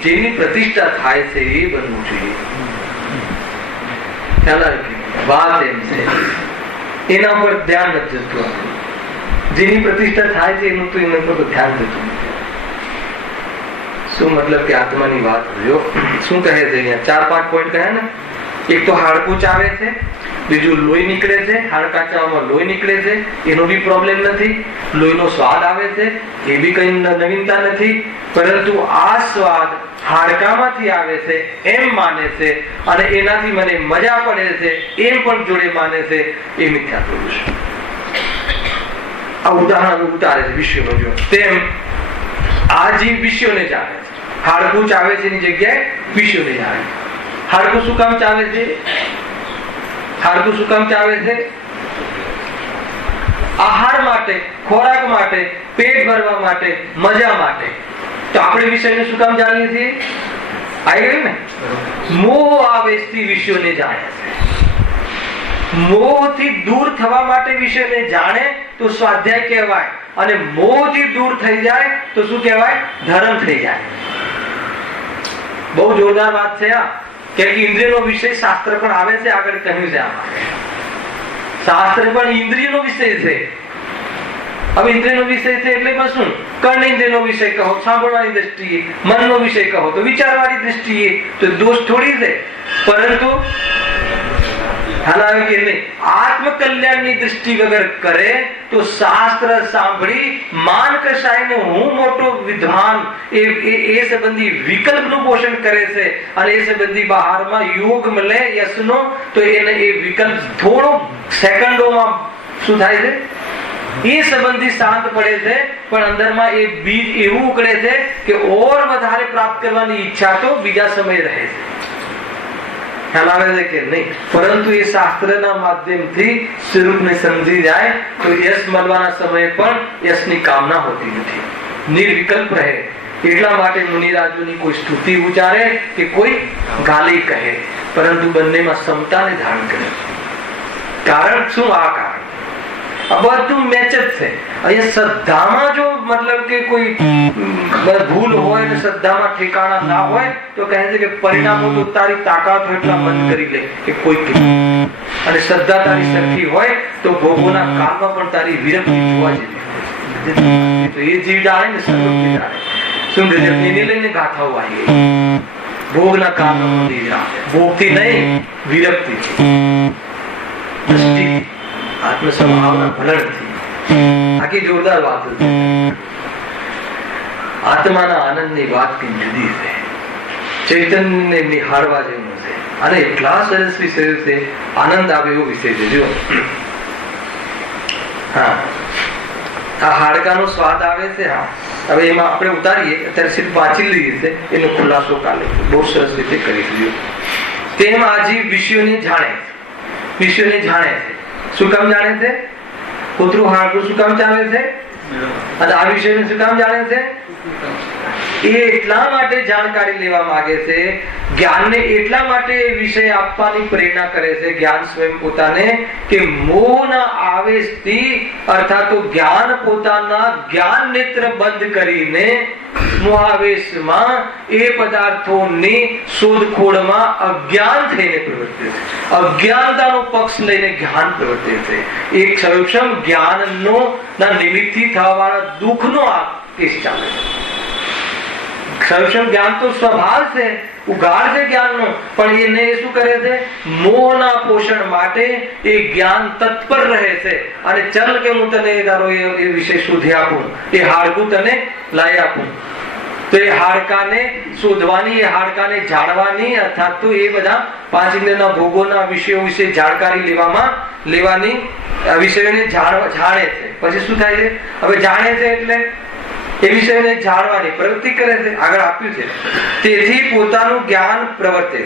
જેની પ્રતિષ્ઠા થાય છે એ બનવું જોઈએ. ખ્યાલ કે વાત એમ છે, એના પર ધ્યાન નથી જતું. જેની પ્રતિષ્ઠા થાય છે એનું તો એના પર ધ્યાન જતું નથી. શું મતલબ કે આત્માની વાત જો શું કહે છે અહીંયા? 4-5 પોઈન્ટ કહે ને. એક તો હાડકું ચાવે છે, બીજું લોહી નીકળે છે. હાડકા ચાવવામાં લોહી નીકળે છે, એનો બી પ્રોબ્લેમ નથી. લોહીનો સ્વાદ આવે છે, એ બી કઈ નવીનતા નથી. પરંતુ આ સ્વાદ હાડકામાંથી આવે છે એમ માને છે, અને એનાથી મને મજા પડે છે એમ પણ જોડે માને છે, એ મિથ્યા પુરુષ. આ ઉદાહરણ ઉતારે છે વિશ્વમાં. જો તેમ આ જીવ વિશ્વને ચાવે છે, હાડકું ચાવે છે એની જગ્યાએ વિશ્વને ચાવે છે. હાડકું શું કામ ચાવે છે? હાડકું શું કામ ચાવે છે? આહાર માટે, ખોરાક માટે, પેટ ભરવા માટે, મજા માટે. તો આપણે વિષયને શું કામ જાણીએ છીએ? આવી ગયું ને? મોહ આવેશથી વિષયોને જાણે છે. મોહથી દૂર થવા માટે વિષયને જાણે તો સ્વાધ્યાય કહેવાય, અને મોહથી દૂર થઈ જાય તો શું કહેવાય? ધર્મ થઈ જાય. બહુ જોરદાર વાત છે આ. કે ઇન્દ્રિયનો વિષય શાસ્ત્ર પણ આવે છે, આગળ કહ્યું છે આમાં. શાસ્ત્ર પણ ઇન્દ્રિયનો વિષય છે. હવે ઇન્દ્રિયનો વિષય છે એટલે પણ શું? કર્ણ ઇન્દ્રિયનો વિષય કહો, સાંભળવાની દ્રષ્ટિએ, મનનો વિષય કહો તો વિચારવાની દ્રષ્ટિએ, તો દોષ થોડી છે. પરંતુ હાલાવે કે નહીં, આત્મકલ્યાણની દ્રષ્ટિ વગર કરે તો શાસ્ત્ર સાંભળી માન કસાઈને હું મોટો વિદ્વાન એ સંબંધી વિકલ્પનું પોષણ કરે છે, અને એ સંબંધી બહારમાં યોગ મળે યશનો, તો એને એ વિકલ્પ થોડો સેકન્ડોમાં શું થાય છે? એ સંબંધી શાંત પડે છે, પણ અંદરમાં એ બીજ એવું ઉકળે છે કે ઓર વધારે પ્રાપ્ત કરવાની ઈચ્છા તો બીજા સમય રહે છે. ખ્યાલ આવે છે કે નહીં? પરંતુ એ શાસ્ત્રના માધ્યમથી સ્વરૂપને સમજી જાય તો યશ મળવાના સમયે પણ યશની કામના હોતી નથી, નિર્વિકલ્પ રહે. એટલા માટે મુનિરાજોની કોઈ સ્તુતિ ઉચ્ચારે કે કોઈ ગાલી કહે, પરંતુ બંનેમાં સમતાને ધારણ કરે. કારણ શું? આ કારણ આ બધું મેચ જ છે. અહીંયા શ્રદ્ધામાં જો મતલબ કે કોઈ ભૂલ હોય ને શ્રદ્ધામાં ઠેકાણા ના હોય તો કહે છે કે પરિણામો તો તારી તાકાત હોય એટલા બંધ કરી લે કે કોઈ, અને શ્રદ્ધા તારી સરખી હોય તો ભોગોના કાળમાં પણ તારી વિરક્તિ જોવા જેવી. તો એ જીવ ડાળે ને સર્વજ્ઞ ડાળે. શું એને લઈને ગાથાઓ આવી ભોગના કાળમાં ભોગથી નહીં, વિરક્તિ દ્રષ્ટિ આત્મ સ્વભાવના ભલણથી. આખી જોરદાર વાત છે. આત્માના આનંદની વાત કઈ જુદી છે, ચૈતન્યને નિહાળવા જેવું છે, અને એટલા સરસ વિષય છે, આનંદ આવે એવો વિષય છે. જો હા, આ હાડકાનો સ્વાદ આવે છે. હા, હવે એમાં આપણે ઉતારીએ, અત્યારે સિર્ફ વાંચી લઈએ છે, એનો ખુલાસો કાલે બહુ સરસ રીતે કરી દીધો. તેમ આ જીવ વિષયોને જાણે છે, વિષયોને જાણે છે. શું કામ જાણે છે? કૂતરું હાડકું શું કામ જાણે છે? અને આ વિષયને શું કામ જાણે છે? એ એટલા માટે જાણકારી લેવા માંગે છે, જ્ઞાનને એટલા માટે વિષય આપવાની પ્રેરણા કરે છે જ્ઞાન સ્વયં પોતાને, કે મોહના આવેશથી, અર્થાત તો જ્ઞાન પોતાના જ્ઞાન નેત્ર બંધ કરીને મોહાવેશમાં એ પદાર્થોની શોધખોળમાં અજ્ઞાન થઈને પ્રવર્તે છે. અજ્ઞાનતાનો પક્ષ લઈને જ્ઞાન પ્રવર્તે છે. એક સક્ષમ જ્ઞાનનો ના નિમિત્તથી થવાવાળા દુઃખનો આ કેસ ચાલે છે. સક્ષમ જ્ઞાન તો સ્વભાવ છે, ઉગાડ છે જ્ઞાનનો, પણ એને શું કરે છે? મોહના પોષણ માટે એ જ્ઞાન તત્પર રહે છે, અને ચલ કે હું તને તારો એ વિષય શોધી આપું, એ હાડકું તને લાવી આપું, તો એ હાડકાને શોધવાની, એ હાડકાને જાણવાની, અર્થાત તો એ બધા પાંચ ઇન્દ્રિયના ભોગોના વિષયો વિશે જાણકારી લેવાની વિષયોને જાણે છે. પછી શું થાય છે? હવે જાણે છે એટલે એ વિષયને જાણવાની પ્રવૃત્તિ કરે છે. આગળ આપ્યું છે, તેથી પોતાનું જ્ઞાન પ્રવર્તે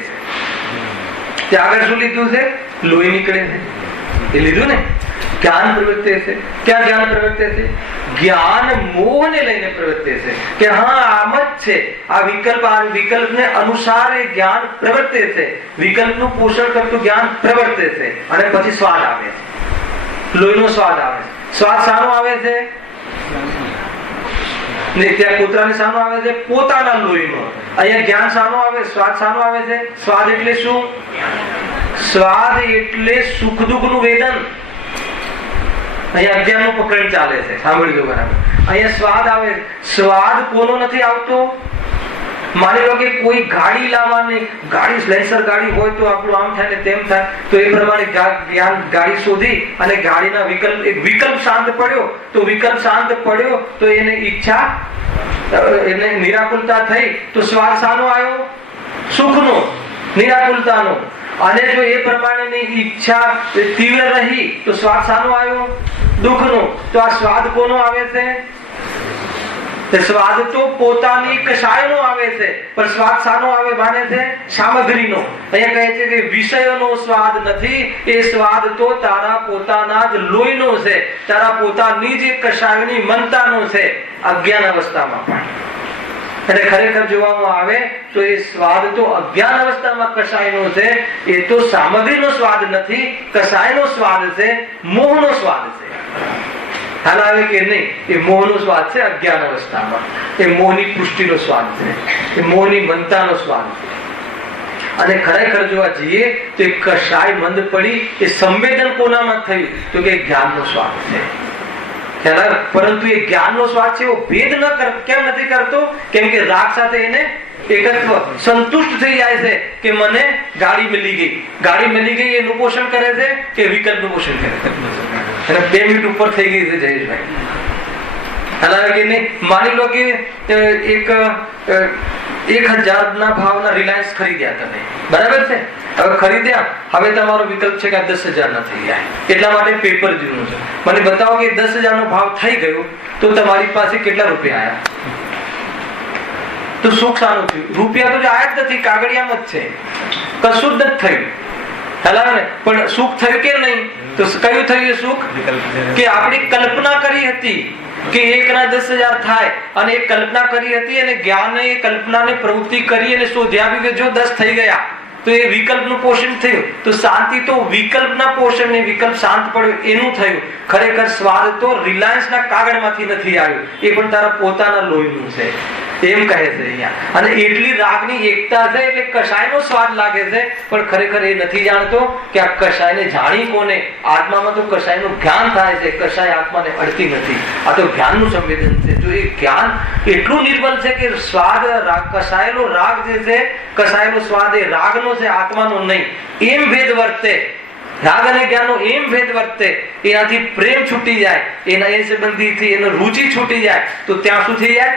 છે. આગળ શું લીધું છે? લોહી નીકળે છે, એ લીધું ને. જ્ઞાન પ્રવર્તે છે. ક્યાં જ્ઞાન પ્રવર્તે છે? જ્ઞાન મોહને લઈને પ્રવર્તે છે, કે હા આમ જ છે. આ વિકલ્પને અનુસાર એ જ્ઞાન પ્રવર્તે છે. વિકલ્પનું પોષણ કરતું જ્ઞાન પ્રવર્તે છે. અને પછી સ્વાદ આવે છે, લોહીનો સ્વાદ આવે છે. સ્વાદ શાનો આવે છે? ત્યાં કૂતરાને શાનો આવે છે? પોતાના લોહીનો. અહીંયા જ્ઞાન શાનો આવે? સ્વાદ શાનો આવે છે? સ્વાદ એટલે શું? સ્વાદ એટલે સુખ દુઃખ નું વેદન. અહીંયા અજ્ઞાન નું પ્રકરણ ચાલે છે, સાંભળી લો બરાબર. અહીંયા સ્વાદ આવે. સ્વાદ કોનો નથી આવતો? માની લો કે કોઈ ગાડી લાવવાની, ગાડી સ્લેન્સર ગાડી હોય તો આપણું આમ થાય ને તેમ થાય, તો એ પ્રમાણે ગાડી શોધી અને ગાડીના વિકલ્પ શાંત પડ્યો, તો વિકલ્પ શાંત પડ્યો તો એને ઈચ્છા, એને નિરાકુલતા થઈ, તો સ્વાદ શાનો આવ્યો? સુખનો, નિરાકુલતાનો. અને જો એ પ્રમાણેની ઈચ્છા તીવ્ર રહી તો સ્વાદ શાનો આવ્યો? દુઃખનો. તો આ સ્વાદ કોનો આવે છે? સ્વાદ તો પોતાની કશાયનો આવે છે, પણ સ્વાદ શાનો આવે માને છે? સામગ્રીનો. અહીંયા કહે છે કે વિષયોનો સ્વાદ નથી, એ સ્વાદ તો તારા પોતાના જ લોહીનો છે, તારા પોતાની જ કશાયની મનતાનો છે, અજ્ઞાન અવસ્થામાં પણ. અને ખરેખર જોવામાં આવે તો એ સ્વાદ તો અજ્ઞાન અવસ્થામાં કશાયનો છે, એ તો સામગ્રીનો સ્વાદ નથી, કશાયનો સ્વાદ છે, મોહનો સ્વાદ છે. હાલ આવે કે નહીં? એ મોહનો સ્વાદ છે અજ્ઞાન અવસ્થામાં. એ મોહની પુષ્ટિનો સ્વાદ છે, એ મોહની મનતાનો સ્વાદ છે. અને ખરેખર જોવા જઈએ તો એ કશાય મંદ પડી, એ સંવેદન કોનામાં થયું? તો કે જ્ઞાનનો સ્વાદ છે. પરંતુ એ જ્ઞાનનો સ્વાદ છે એવો ભેદ કેમ નથી કરતો? કેમ કે રાગ સાથે એને એકત્વ સંતુષ્ટ થઈ જાય છે કે મને ગાડી મળી ગઈ એનું પોષણ કરે છે કે વિકલ્પનું પોષણ કરે છે? અને 2 મિનિટ ઉપર થઈ ગઈ છે જયેશભાઈ. માની લો કે 1000 ના ભાવના રિલાયન્સ ખરીદ્યા તમે, બરાબર છે? હવે ખરીદ્યા, હવે તમારો વિકલ્પ છે કે 10,000 ના થઈ જાય, એટલા માટે પેપર જૂનું છે. મને બતાવો કે 10,000 નો ભાવ થઈ ગયો તો તમારી પાસે કેટલા રૂપિયા આવ્યા? તો સુખ શાનું થયું? રૂપિયા તો આયા જ નથી, કાગળિયામાં જ છે, કશું જ નથી થયું. પણ સુખ થયું કે નહીં? તો કયું થયું સુખ? કે આપણી કલ્પના કરી હતી કે 1 ના 10,000 થાય, અને એ કલ્પના કરી હતી અને જ્ઞાને એ કલ્પનાને પ્રવૃત્તિ કરી અને શોધ્યા કે જો 10 થઈ ગયા તો એ વિકલ્પનું પોષણ થયું. તો શાંતિ તો વિકલ્પના પોષણને, વિકલ્પ શાંત પડ્યો એનું થયું. ખરેખર સ્વાદ તો રિલાયન્સના કાગળમાંથી નથી આવ્યો, એ પણ તારા પોતાના લોહીનું છે, એમ કહે છે અહીંયા. અને એટલી રાગની એકતા છે એટલે કષાયનો સ્વાદ લાગે છે, પણ ખરેખર એ નથી જાણતો કે આ કષાયને જાણી કોને? આત્મામાં તો કષાયનું જ્ઞાન થાય છે, કષાય આત્માને અડતી નથી. આ તો જ્ઞાનનું સંવેદન છે. જો એ જ્ઞાન એટલું નિર્બલ છે કે સ્વાદ કષાયેલો રાગ જે છે, કષાયેલો સ્વાદ એ રાગનો છે, આત્માનો નહીં. એમ ભેદ વર્તે, રાગ અને જ્ઞાનનો એમ ભેદ વર્તે, એનાથી પ્રેમ છૂટી જાય, એના એ સંબંધીથી એનો રુચિ છૂટી જાય, તો ત્યાં શું થઈ જાય?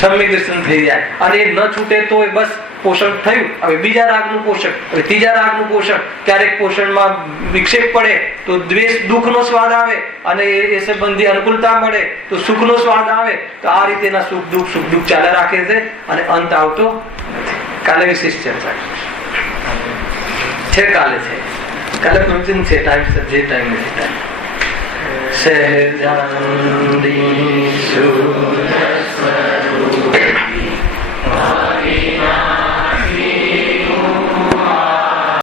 સમ્યક દર્શન થઈ જાય. અને એ ન છૂટે તો બસ પોષણ થયું. હવે બીજા રાગનું પોષણ, હવે ત્રીજા રાગનું પોષણ. ક્યારેક પોષણમાં વિક્ષેપ પડે તો દ્વેષ, દુઃખનો સ્વાદ આવે, અને એ સંબંધી અનુકૂળતા મળે તો સુખનો સ્વાદ આવે. તો આ રીતેના સુખ દુઃખ ચાલ્યા રાખે છે અને અંત આવતો નથી. કાલે વિશેષ ચર્ચા છે, કાલે પ્રવચન છે, ટાઈમ જે ટાઈમ નથી ટાઈમ. સહેજાનંદી